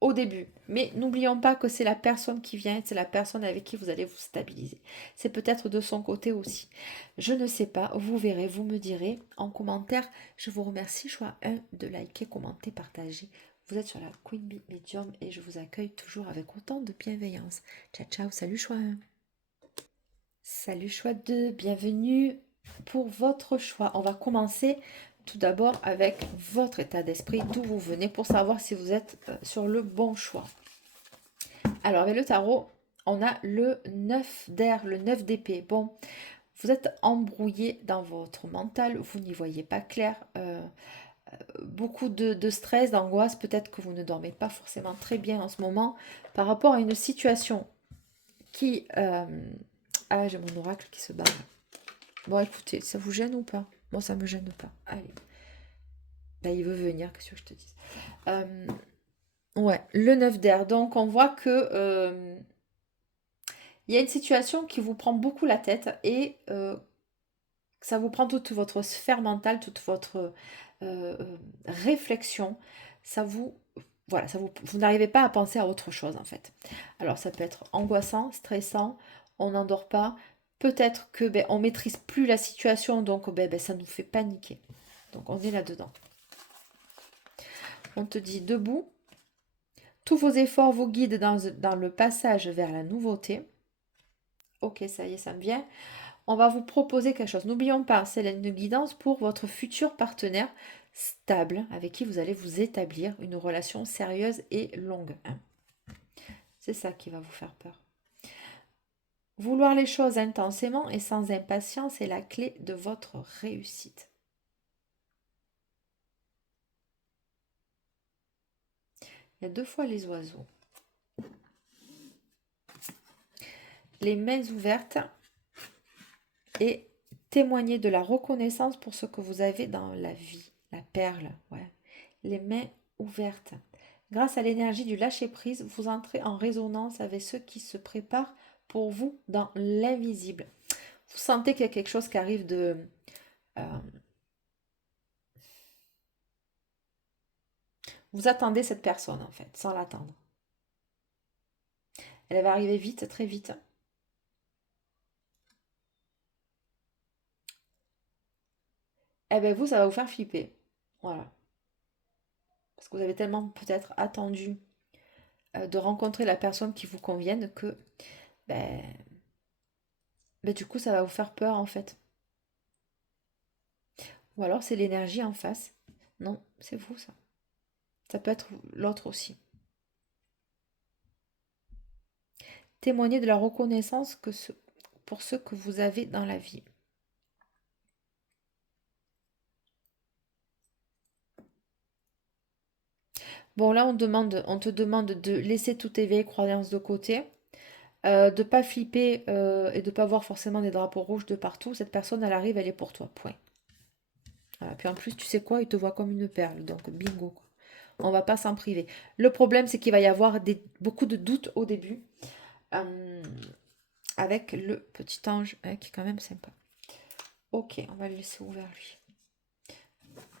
au début. Mais n'oublions pas que c'est la personne qui vient, c'est la personne avec qui vous allez vous stabiliser. C'est peut-être de son côté aussi. Je ne sais pas, vous verrez, vous me direz en commentaire. Je vous remercie, choix 1, de liker, commenter, partager. Vous êtes sur la Queen Bee Medium et je vous accueille toujours avec autant de bienveillance. Ciao, ciao, salut choix 1. Salut choix 2, bienvenue pour votre choix. On va commencer tout d'abord avec votre état d'esprit, d'où vous venez pour savoir si vous êtes sur le bon choix. Alors avec le tarot, on a le 9 d'air, le 9 d'épée. Bon, vous êtes embrouillé dans votre mental, vous n'y voyez pas clair. Beaucoup de stress, d'angoisse, peut-être que vous ne dormez pas forcément très bien en ce moment par rapport à une situation qui... Ah, j'ai mon oracle qui se barre. Bon, écoutez, ça vous gêne ou pas? Bon, ça me gêne pas. Allez. Bah, il veut venir, qu'est-ce que je te dis? Ouais, le 9 d'air. Donc, on voit que il y a une situation qui vous prend beaucoup la tête et ça vous prend toute votre sphère mentale, toute votre réflexion. Ça vous... Voilà, vous n'arrivez pas à penser à autre chose en fait. Alors ça peut être angoissant, stressant, on n'endort pas. Peut-être que on maîtrise plus la situation, donc ça nous fait paniquer. Donc on est là-dedans. On te dit debout, Tous vos efforts vous guident dans le passage vers la nouveauté. Ok, ça y est, ça me vient. On va vous proposer quelque chose. N'oublions pas, c'est une guidance pour votre futur partenaire stable avec qui vous allez vous établir une relation sérieuse et longue. Hein. C'est ça qui va vous faire peur. Vouloir les choses intensément et sans impatience est la clé de votre réussite. Il y a 2 fois les oiseaux. Les mains ouvertes et témoigner de la reconnaissance pour ce que vous avez dans la vie. La perle, ouais. Les mains ouvertes. Grâce à l'énergie du lâcher-prise, vous entrez en résonance avec ceux qui se préparent pour vous dans l'invisible. Vous sentez qu'il y a quelque chose qui arrive de... vous attendez cette personne, en fait, sans l'attendre. Elle va arriver vite, très vite. Eh bien, vous, ça va vous faire flipper. Voilà. Parce que vous avez tellement peut-être attendu de rencontrer la personne qui vous convienne que ben, du coup, ça va vous faire peur, en fait. Ou alors, c'est l'énergie en face. Non, c'est vous, ça. Ça peut être l'autre aussi. Témoignez de la reconnaissance pour ce que vous avez dans la vie. Bon, là, on te demande de laisser toutes tes vieilles croyances de côté, de ne pas flipper et de ne pas voir forcément des drapeaux rouges de partout. Cette personne, elle arrive, elle est pour toi. Point. Voilà. Puis en plus, tu sais quoi, il te voit comme une perle. Donc, bingo, quoi. On va pas s'en priver. Le problème, c'est qu'il va y avoir beaucoup de doutes au début. Avec le petit ange qui est quand même sympa. Ok, on va le laisser ouvert lui.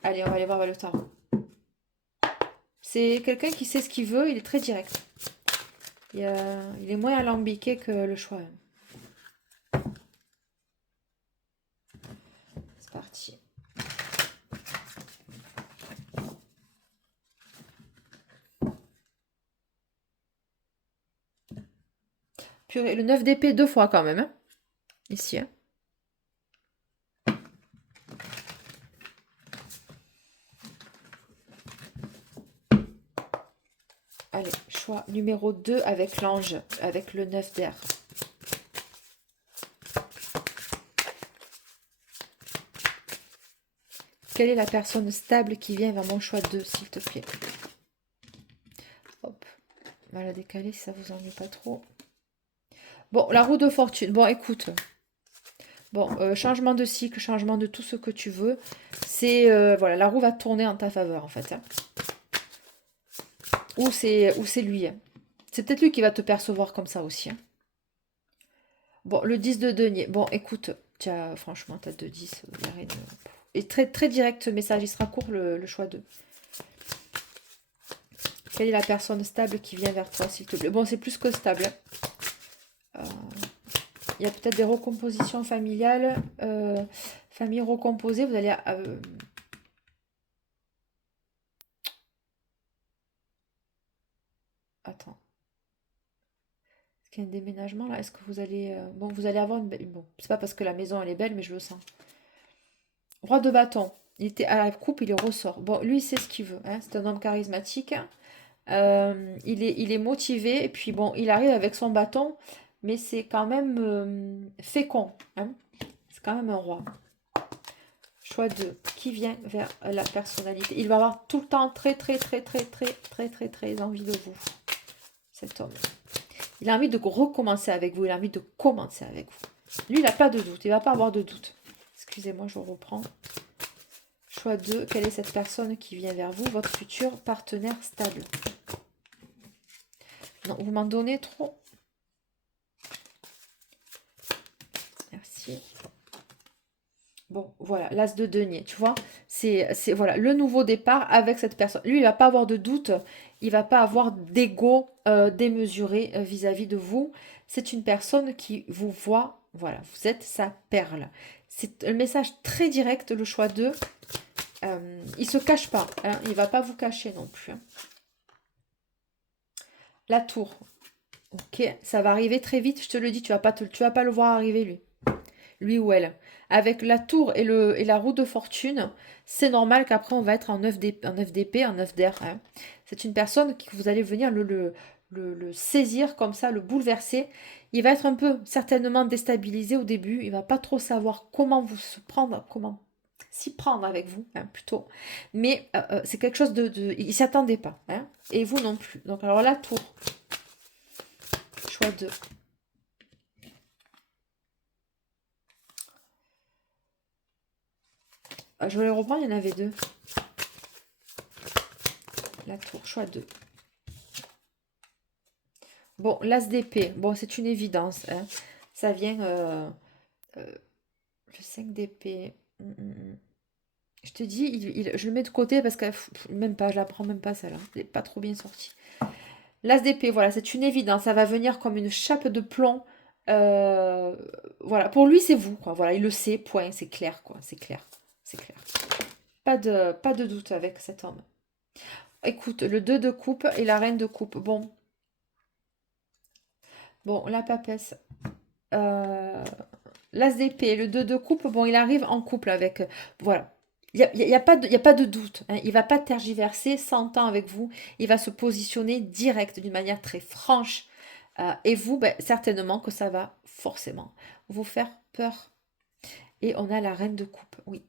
Allez, on va aller voir le tarot. C'est quelqu'un qui sait ce qu'il veut, il est très direct. Il est moins alambiqué que le choix. C'est parti. Purée, le 9 d'épée 2 fois quand même. Hein. Ici. Hein. Allez, choix numéro 2 avec l'ange, avec le 9 d'air. Quelle est la personne stable qui vient vers mon choix 2, s'il te plaît? Hop, on va la décaler si ça vous ennuie pas trop. Bon, la roue de fortune. Bon, écoute. Bon, changement de cycle, changement de tout ce que tu veux. C'est, voilà, la roue va tourner en ta faveur, en fait. Hein. Ou c'est lui. Hein. C'est peut-être lui qui va te percevoir comme ça aussi. Hein. Bon, le 10 de denier. Bon, écoute, franchement, t'as 2-10. Il y a rien de... Et très, très direct ce message. Il sera court, le choix 2. Quelle est la personne stable qui vient vers toi, s'il te plaît? Bon, c'est plus que stable. Il y a peut-être des recompositions familiales. Famille recomposée, vous allez... Attends. Est-ce qu'il y a un déménagement là? Est-ce que vous allez... Bon, vous allez avoir une belle... Bon, c'est pas parce que la maison elle est belle, mais je le sens. Roi de bâton. Il était à la coupe, il ressort. Bon, lui, il sait ce qu'il veut. Hein. C'est un homme charismatique. Il est motivé. Et puis, bon, il arrive avec son bâton. Mais c'est quand même fécond. Hein. C'est quand même un roi. Choix 2. Qui vient vers la personnalité? Il va avoir tout le temps très envie de vous. Cet homme. Il a envie de recommencer avec vous. Il a envie de commencer avec vous. Lui, il n'a pas de doute. Il ne va pas avoir de doute. Excusez-moi, je reprends. Choix 2. Quelle est cette personne qui vient vers vous? Votre futur partenaire stable. Non, vous m'en donnez trop. Merci. Bon, voilà, l'as de denier, tu vois. C'est voilà, le nouveau départ avec cette personne. Lui, il va pas avoir de doute. Il va pas avoir d'ego démesuré vis-à-vis de vous. C'est une personne qui vous voit. Voilà, vous êtes sa perle. C'est un message très direct, le choix 2. Il se cache pas. Hein, il va pas vous cacher non plus. Hein. La tour. Ok, ça va arriver très vite, je te le dis, tu vas pas le voir arriver lui ou elle. Avec la tour et la roue de fortune, c'est normal qu'après on va être en 9 d'épée, en 9 d'air, hein. C'est une personne que vous allez venir le saisir comme ça, le bouleverser. Il va être un peu certainement déstabilisé au début, il va pas trop savoir comment vous se prendre, comment s'y prendre avec vous, hein, plutôt. Mais c'est quelque chose il s'y attendait pas, hein, et vous non plus. Donc alors la tour, choix 2. Je vais les reprendre, il y en avait deux. La tour, choix 2. Bon, l'as d'épée, bon, c'est une évidence, hein. Ça vient, euh, le 5 d'épée. Je te dis, je le mets de côté parce que même pas, je la prends même pas celle-là. Elle n'est pas trop bien sortie. L'as d'épée, voilà, c'est une évidence. Ça va venir comme une chape de plomb. Euh, voilà, pour lui, c'est vous, quoi. Voilà, il le sait, point, c'est clair, quoi. C'est clair, c'est clair. Pas de doute avec cet homme. Écoute, le 2 de coupe et la reine de coupe. Bon, la papesse. Euh, L'as d'épée, le 2 de coupe, bon, il arrive en couple avec. Voilà. Il y a pas de doute, hein. Il va pas tergiverser, s'entend avec vous. Il va se positionner direct, d'une manière très franche. Et vous, ben, certainement que ça va forcément vous faire peur. Et on a la reine de coupe, oui.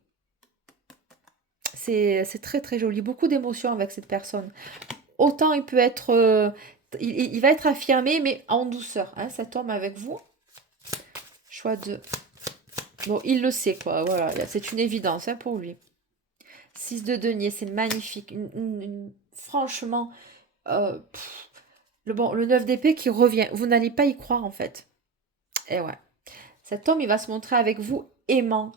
C'est très très joli. Beaucoup d'émotions avec cette personne. Autant il peut être. Il va être affirmé, mais en douceur, hein, cet homme avec vous. Choix de. Bon, il le sait, quoi. Voilà, c'est une évidence, hein, pour lui. 6 de denier, c'est magnifique. Franchement, le 9 d'épée qui revient. Vous n'allez pas y croire, en fait. Et ouais. Cet homme, il va se montrer avec vous aimant.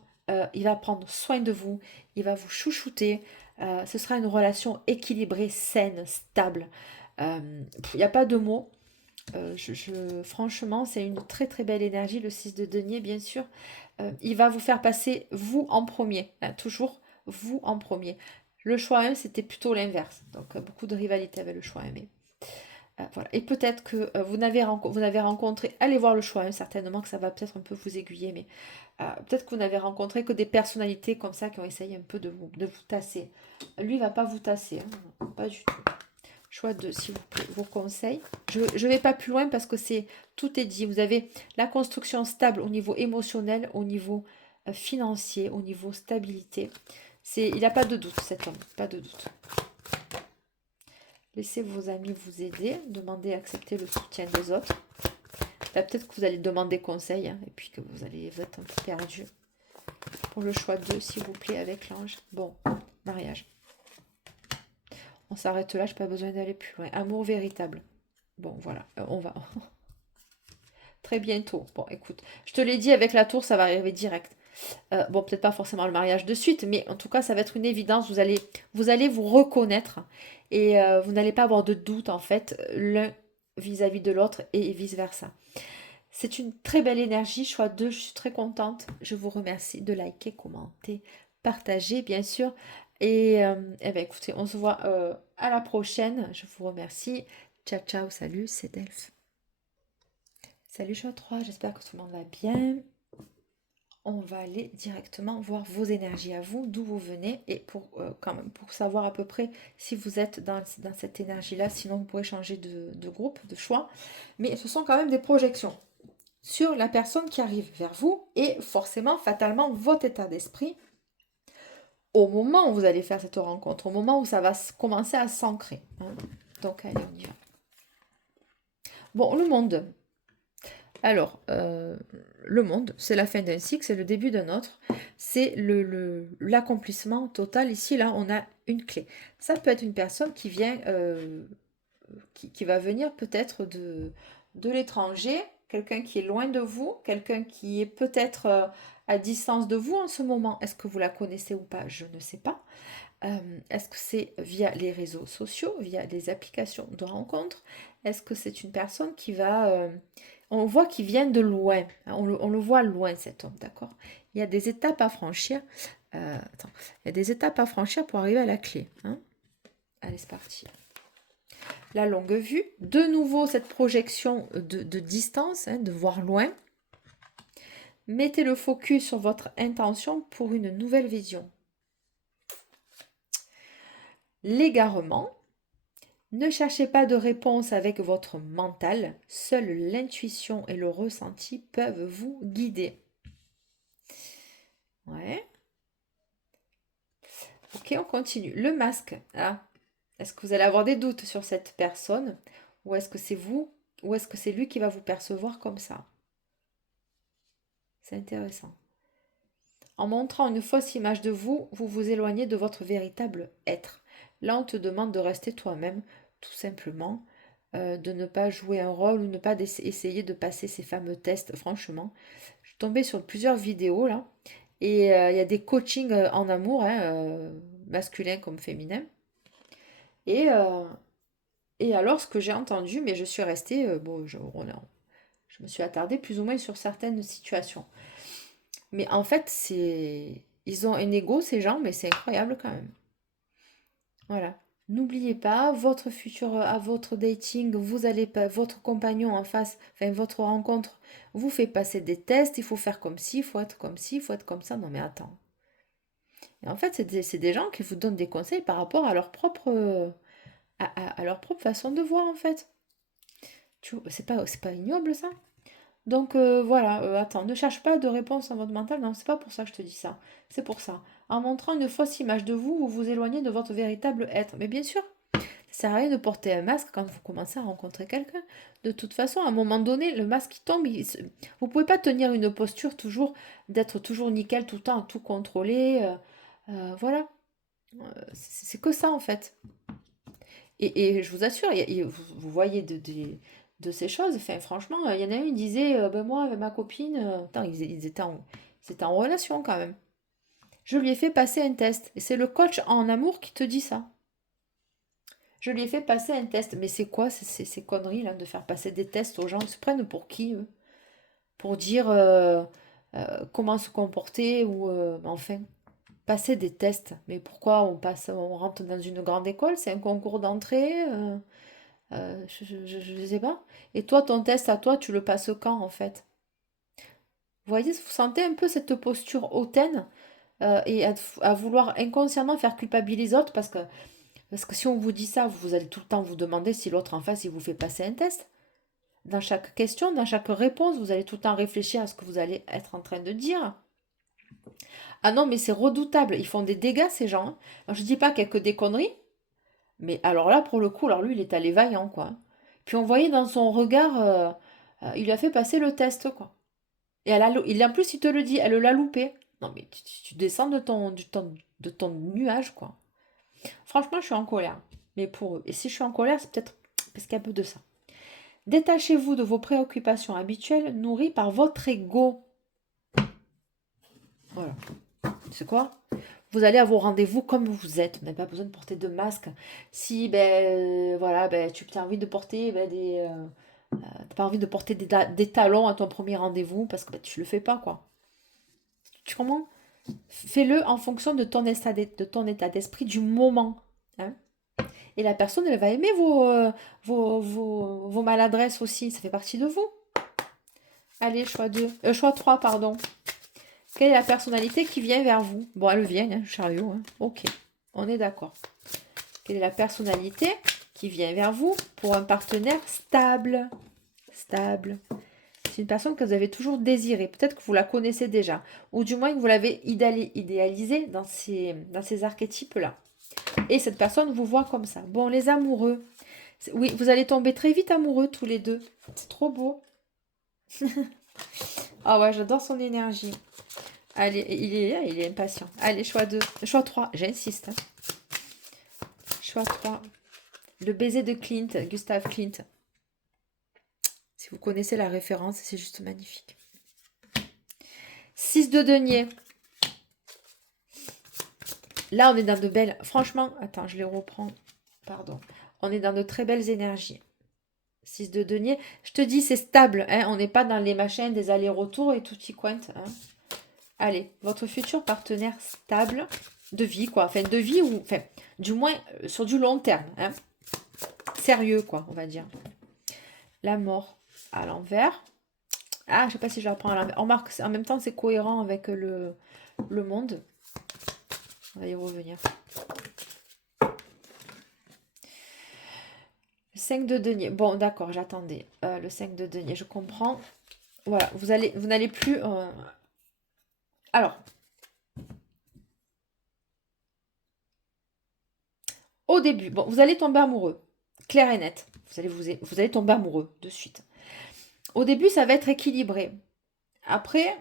Il va prendre soin de vous. Il va vous chouchouter. Ce sera une relation équilibrée, saine, stable. Il n'y a pas de mots. Franchement, c'est une très très belle énergie, le 6 de denier, bien sûr. Il va vous faire passer vous en premier, hein, toujours vous en premier. Le choix 1, c'était plutôt l'inverse. Donc, beaucoup de rivalité avec le choix 1. Voilà. Et peut-être que vous n'avez rencontré, allez voir le choix 1, certainement que ça va peut-être un peu vous aiguiller, mais peut-être que vous n'avez rencontré que des personnalités comme ça qui ont essayé un peu de vous tasser. Lui, il ne va pas vous tasser, hein, pas du tout. Choix 2, s'il vous plaît, vos conseils. Je ne vais pas plus loin parce que tout est dit. Vous avez la construction stable au niveau émotionnel, au niveau financier, au niveau stabilité. Il n'a pas de doute, cet homme, pas de doute. Laissez vos amis vous aider, demandez, acceptez le soutien des autres. Là, peut-être que vous allez demander conseil, hein, et puis que vous être un peu perdu. Pour le choix 2, s'il vous plaît, avec l'ange. Bon, mariage. On s'arrête là, je n'ai pas besoin d'aller plus loin. Amour véritable. Bon, voilà, on va. Très bientôt. Bon, écoute, je te l'ai dit, avec la tour, ça va arriver direct. Bon, peut-être pas forcément le mariage de suite, mais en tout cas, ça va être une évidence. Vous allez vous reconnaître et vous n'allez pas avoir de doute, en fait, l'un vis-à-vis de l'autre et vice-versa. C'est une très belle énergie. Choix 2, je suis très contente. Je vous remercie de liker, commenter, partager, bien sûr. Et eh ben, écoutez, on se voit à la prochaine. Je vous remercie. Ciao, ciao, salut, c'est Delphes. Salut choix 3, j'espère que tout le monde va bien. On va aller directement voir vos énergies à vous, d'où vous venez, et quand même, pour savoir à peu près si vous êtes dans cette énergie-là. Sinon, vous pourrez changer de groupe, de choix. Mais ce sont quand même des projections sur la personne qui arrive vers vous et forcément, fatalement, votre état d'esprit au moment où vous allez faire cette rencontre, au moment où ça va commencer à s'ancrer, hein. Donc, allez, on y va. Bon, le monde. Alors, le monde, c'est la fin d'un cycle, c'est le début d'un autre. C'est l'accomplissement total. Ici, là, on a une clé. Ça peut être une personne qui vient, qui va venir peut-être de l'étranger, quelqu'un qui est loin de vous, quelqu'un qui est peut-être à distance de vous en ce moment. Est-ce que vous la connaissez ou pas? Je ne sais pas. Est-ce que c'est via les réseaux sociaux, via des applications de rencontres? Est-ce que c'est une personne qui va... on voit qu'il vient de loin, hein, on le voit loin cet homme, d'accord? Il y a des étapes à franchir. Attends, il y a des étapes à franchir pour arriver à la clé, hein. Allez, c'est parti. La longue vue. De nouveau, cette projection de distance, hein, de voir loin. Mettez le focus sur votre intention pour une nouvelle vision. L'égarement. Ne cherchez pas de réponse avec votre mental. Seule l'intuition et le ressenti peuvent vous guider. Ouais. Ok, on continue. Le masque. Ah. Est-ce que vous allez avoir des doutes sur cette personne? Ou est-ce que c'est vous? Ou est-ce que c'est lui qui va vous percevoir comme ça? C'est intéressant. En montrant une fausse image de vous, vous vous éloignez de votre véritable être. Là, on te demande de rester toi-même, tout simplement, de ne pas jouer un rôle ou ne pas essayer de passer ces fameux tests. Franchement, je suis tombée sur plusieurs vidéos là, et il y a des coachings en amour, hein, masculin comme féminin. Et, euh, et alors, ce que j'ai entendu, mais je suis restée, bon, je me suis attardée plus ou moins sur certaines situations. Mais en fait, ils ont un ego, ces gens, mais c'est incroyable quand même. Voilà. N'oubliez pas, votre futur, à votre dating, vous allez pas, votre compagnon en face, enfin votre rencontre, vous fait passer des tests, il faut faire comme ci, il faut être comme ci, il faut être comme ça. Non mais attends. Et en fait, c'est des gens qui vous donnent des conseils par rapport à à leur propre façon de voir en fait. C'est pas ignoble ça? Donc voilà, attends, ne cherche pas de réponse dans votre mental, non, c'est pas pour ça que je te dis ça. C'est pour ça. En montrant une fausse image de vous, vous vous éloignez de votre véritable être. Mais bien sûr, ça sert à rien de porter un masque quand vous commencez à rencontrer quelqu'un. De toute façon, à un moment donné, le masque qui tombe, vous pouvez pas tenir une posture toujours, d'être toujours nickel tout le temps, tout contrôler. Voilà. C'est que ça en fait. Et je vous assure, vous voyez de ces choses. Enfin, franchement, il y en a un, il disait, ben moi, avec ma copine, attends, ils étaient en relation quand même. Je lui ai fait passer un test. Et c'est le coach en amour qui te dit ça. Je lui ai fait passer un test. Mais c'est quoi ces conneries là de faire passer des tests aux gens? Ils se prennent pour qui eux? Pour dire comment se comporter ou enfin passer des tests. Mais pourquoi on rentre dans une grande école? C'est un concours d'entrée? Je sais pas. Et toi, ton test à toi, tu le passes quand en fait? Vous voyez, vous sentez un peu cette posture hautaine et à vouloir inconsciemment faire culpabiliser les autres parce que si on vous dit ça, vous allez tout le temps vous demander si l'autre en face il vous fait passer un test. Dans chaque question, dans chaque réponse, vous allez tout le temps réfléchir à ce que vous allez être en train de dire. Ah non, mais c'est redoutable. Ils font des dégâts, ces gens, hein. Alors, je dis pas qu'il y a que des conneries, mais alors là, pour le coup, alors lui, il est allé vaillant, quoi. Puis on voyait dans son regard, il lui a fait passer le test, quoi. Et en plus, il te le dit, elle l'a loupé. Non, mais tu descends de ton nuage, quoi. Franchement, je suis en colère. Mais pour eux. Et si je suis en colère, c'est peut-être parce qu'il y a un peu de ça. Détachez-vous de vos préoccupations habituelles nourries par votre ego. Voilà. C'est quoi? Vous allez à vos rendez-vous comme vous êtes. Vous n'avez pas besoin de porter de masque. Si voilà, tu as envie de porter t'as pas envie de porter des talons à ton premier rendez-vous parce que tu le fais pas, quoi. Tu comprends? Fais-le en fonction de ton état d'esprit du moment, hein. Et la personne, elle va aimer vos maladresses aussi. Ça fait partie de vous. Allez, choix 2. Choix 3, pardon. Quelle est la personnalité qui vient vers vous? Bon, elle vient, hein, chariot. Hein. Ok, on est d'accord. Quelle est la personnalité qui vient vers vous pour un partenaire stable? Stable. C'est une personne que vous avez toujours désirée. Peut-être que vous la connaissez déjà. Ou du moins que vous l'avez idéalisée dans ces archétypes-là. Et cette personne vous voit comme ça. Bon, les amoureux. Oui, vous allez tomber très vite amoureux tous les deux. C'est trop beau. Ah ouais, j'adore son énergie. Allez, il est impatient. Allez, choix 2. Choix 3, j'insiste. Hein. Choix 3. Le baiser de Clint, Gustave Clint. Si vous connaissez la référence, c'est juste magnifique. 6 de denier. Là, on est dans de belles... Franchement, attends, je les reprends. Pardon. On est dans de très belles énergies. 6 de denier. Je te dis, c'est stable. Hein. On n'est pas dans les machins des allers-retours et tout y cointe. Hein. Allez, votre futur partenaire stable de vie, quoi. Enfin, de vie ou... Enfin, du moins, sur du long terme. Hein. sérieux, quoi, on va dire. La mort à l'envers. Ah, je sais pas si je la prends à l'envers. On remarque, en même temps, c'est cohérent avec le monde. On va y revenir. Le 5 de denier. Bon, d'accord, j'attendais. Le 5 de denier, je comprends. Voilà, vous n'allez plus... Alors, au début, bon, vous allez tomber amoureux. Clair et net. Vous allez tomber amoureux de suite. Au début, ça va être équilibré. Après,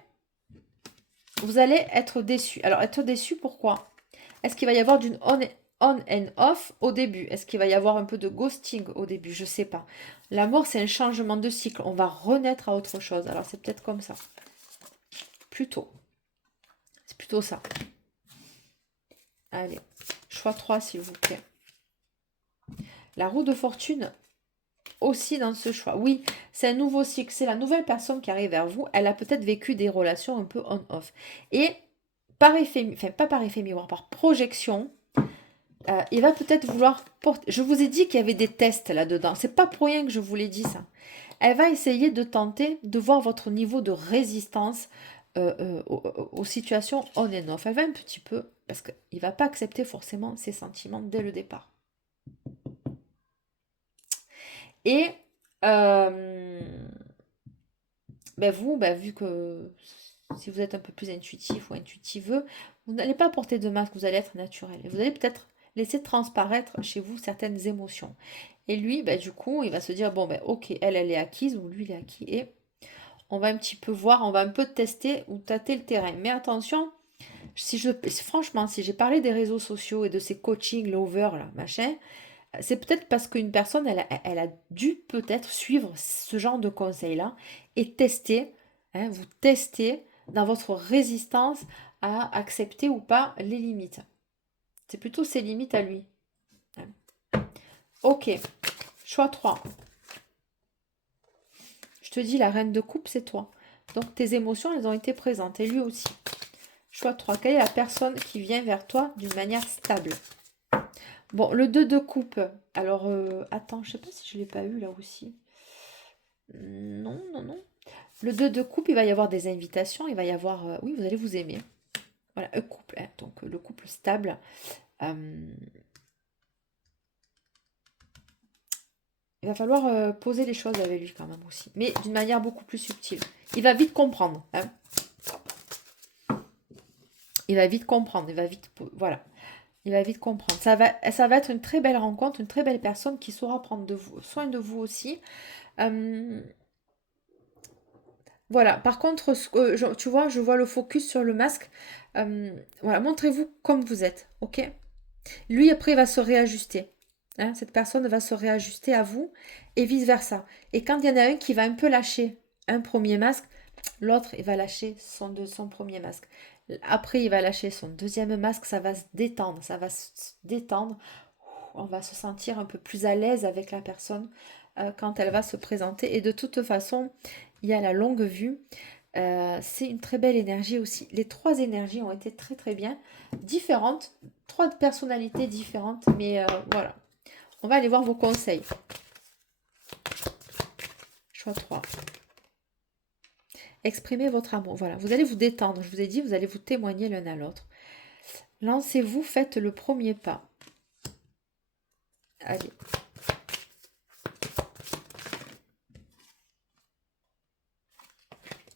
vous allez être déçu. Alors, être déçu, pourquoi? Est-ce qu'il va y avoir d'une on and off au début? Est-ce qu'il va y avoir un peu de ghosting au début? Je ne sais pas. L'amour, c'est un changement de cycle. On va renaître à autre chose. Alors, c'est peut-être comme ça. Plutôt. C'est plutôt ça. Allez, choix 3, s'il vous plaît. La roue de fortune aussi dans ce choix. Oui, c'est un nouveau cycle. C'est la nouvelle personne qui arrive vers vous. Elle a peut-être vécu des relations un peu on-off. Et par effet, enfin pas par effet miroir, par projection, il va peut-être vouloir porter... Je vous ai dit qu'il y avait des tests là-dedans. C'est pas pour rien que je vous l'ai dit ça. Elle va essayer de tenter de voir votre niveau de résistance aux situations on and off. Elle va un petit peu, parce qu'il ne va pas accepter forcément ses sentiments dès le départ. Et vu que si vous êtes un peu plus intuitif ou intuitive, vous n'allez pas porter de masque, vous allez être naturel. Et vous allez peut-être laisser transparaître chez vous certaines émotions. Et lui, du coup, il va se dire, bon, ok, elle est acquise, ou lui, il est acquis. Et on va un petit peu voir, on va un peu tester ou tâter le terrain. Mais attention, franchement, si j'ai parlé des réseaux sociaux et de ces coachings lover, là, machin, c'est peut-être parce qu'une personne, elle a dû peut-être suivre ce genre de conseils-là et tester, vous testez dans votre résistance à accepter ou pas les limites. C'est plutôt ses limites à lui. Ok, choix 3. Je te dis, la reine de coupe, c'est toi. Donc tes émotions, elles ont été présentes, et lui aussi. Choix 3. Quelle est la personne qui vient vers toi d'une manière stable? Bon, le 2 de coupe. Alors, attends, je sais pas si je ne l'ai pas eu là aussi. Non, non, non. Le 2 de coupe, il va y avoir des invitations. Il va y avoir... oui, vous allez vous aimer. Voilà, un couple. Donc, le couple stable. Il va falloir poser les choses avec lui quand même aussi. Mais d'une manière beaucoup plus subtile. Il va vite comprendre. Il va vite comprendre. Il va vite... Voilà. Il va vite comprendre. Ça va être une très belle rencontre, une très belle personne qui saura prendre soin de vous aussi. Voilà. Par contre, tu vois, je vois le focus sur le masque. Voilà, montrez-vous comme vous êtes, ok? Lui, après, il va se réajuster. Cette personne va se réajuster à vous et vice-versa. Et quand il y en a un qui va un peu lâcher un premier masque, l'autre, il va lâcher son premier masque. Après, il va lâcher son deuxième masque, ça va se détendre, On va se sentir un peu plus à l'aise avec la personne quand elle va se présenter. Et de toute façon, il y a la longue vue. C'est une très belle énergie aussi. Les 3 énergies ont été très très bien. Différentes, 3 personnalités différentes. Mais voilà, on va aller voir vos conseils. Choix 3. Exprimez votre amour. Voilà, vous allez vous détendre. Je vous ai dit, vous allez vous témoigner l'un à l'autre. Lancez-vous, faites le premier pas. Allez.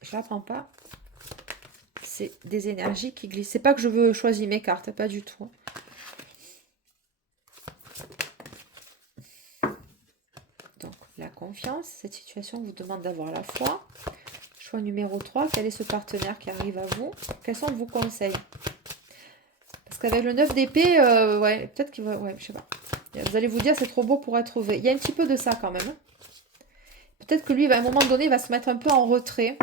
Je la prends pas. C'est des énergies qui glissent. C'est pas que je veux choisir mes cartes, pas du tout. Donc, la confiance. Cette situation vous demande d'avoir la foi. Choix numéro 3. Quel est ce partenaire qui arrive à vous? Quels sont vos conseils? Parce qu'avec le 9 d'épée, ouais, peut-être qu'il va... Ouais, je sais pas. Vous allez vous dire, c'est trop beau pour être vrai. Il y a un petit peu de ça quand même. Peut-être que lui, à un moment donné, il va se mettre un peu en retrait.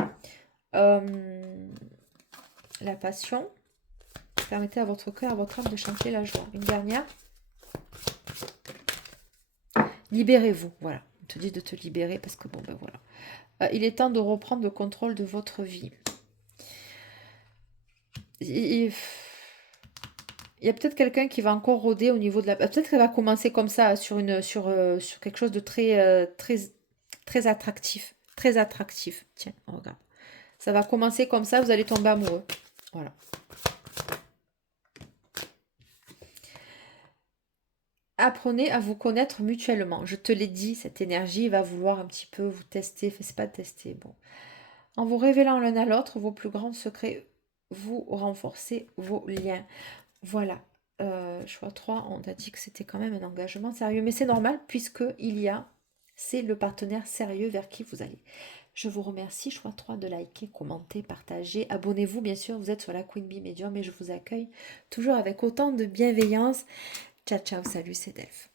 La passion. Permettez à votre cœur, à votre âme de chanter la joie. Une dernière. Libérez-vous. Voilà. On te dit de te libérer parce que bon, voilà. Il est temps de reprendre le contrôle de votre vie. Il Il y a peut-être quelqu'un qui va encore rôder au niveau de la... Peut-être qu'elle va commencer comme ça, sur quelque chose de très attractif. Très attractif. Tiens, regarde. Ça va commencer comme ça, vous allez tomber amoureux. Voilà. Apprenez à vous connaître mutuellement. Je te l'ai dit, cette énergie va vouloir un petit peu vous tester. Enfin, c'est pas tester, bon. En vous révélant l'un à l'autre vos plus grands secrets, vous renforcez vos liens. Voilà. Choix 3, on a dit que c'était quand même un engagement sérieux. Mais c'est normal puisque c'est le partenaire sérieux vers qui vous allez. Je vous remercie, choix 3, de liker, commenter, partager. Abonnez-vous, bien sûr, vous êtes sur la Queen Bee Medium et je vous accueille toujours avec autant de bienveillance. Ciao, ciao, salut, c'est Delphes.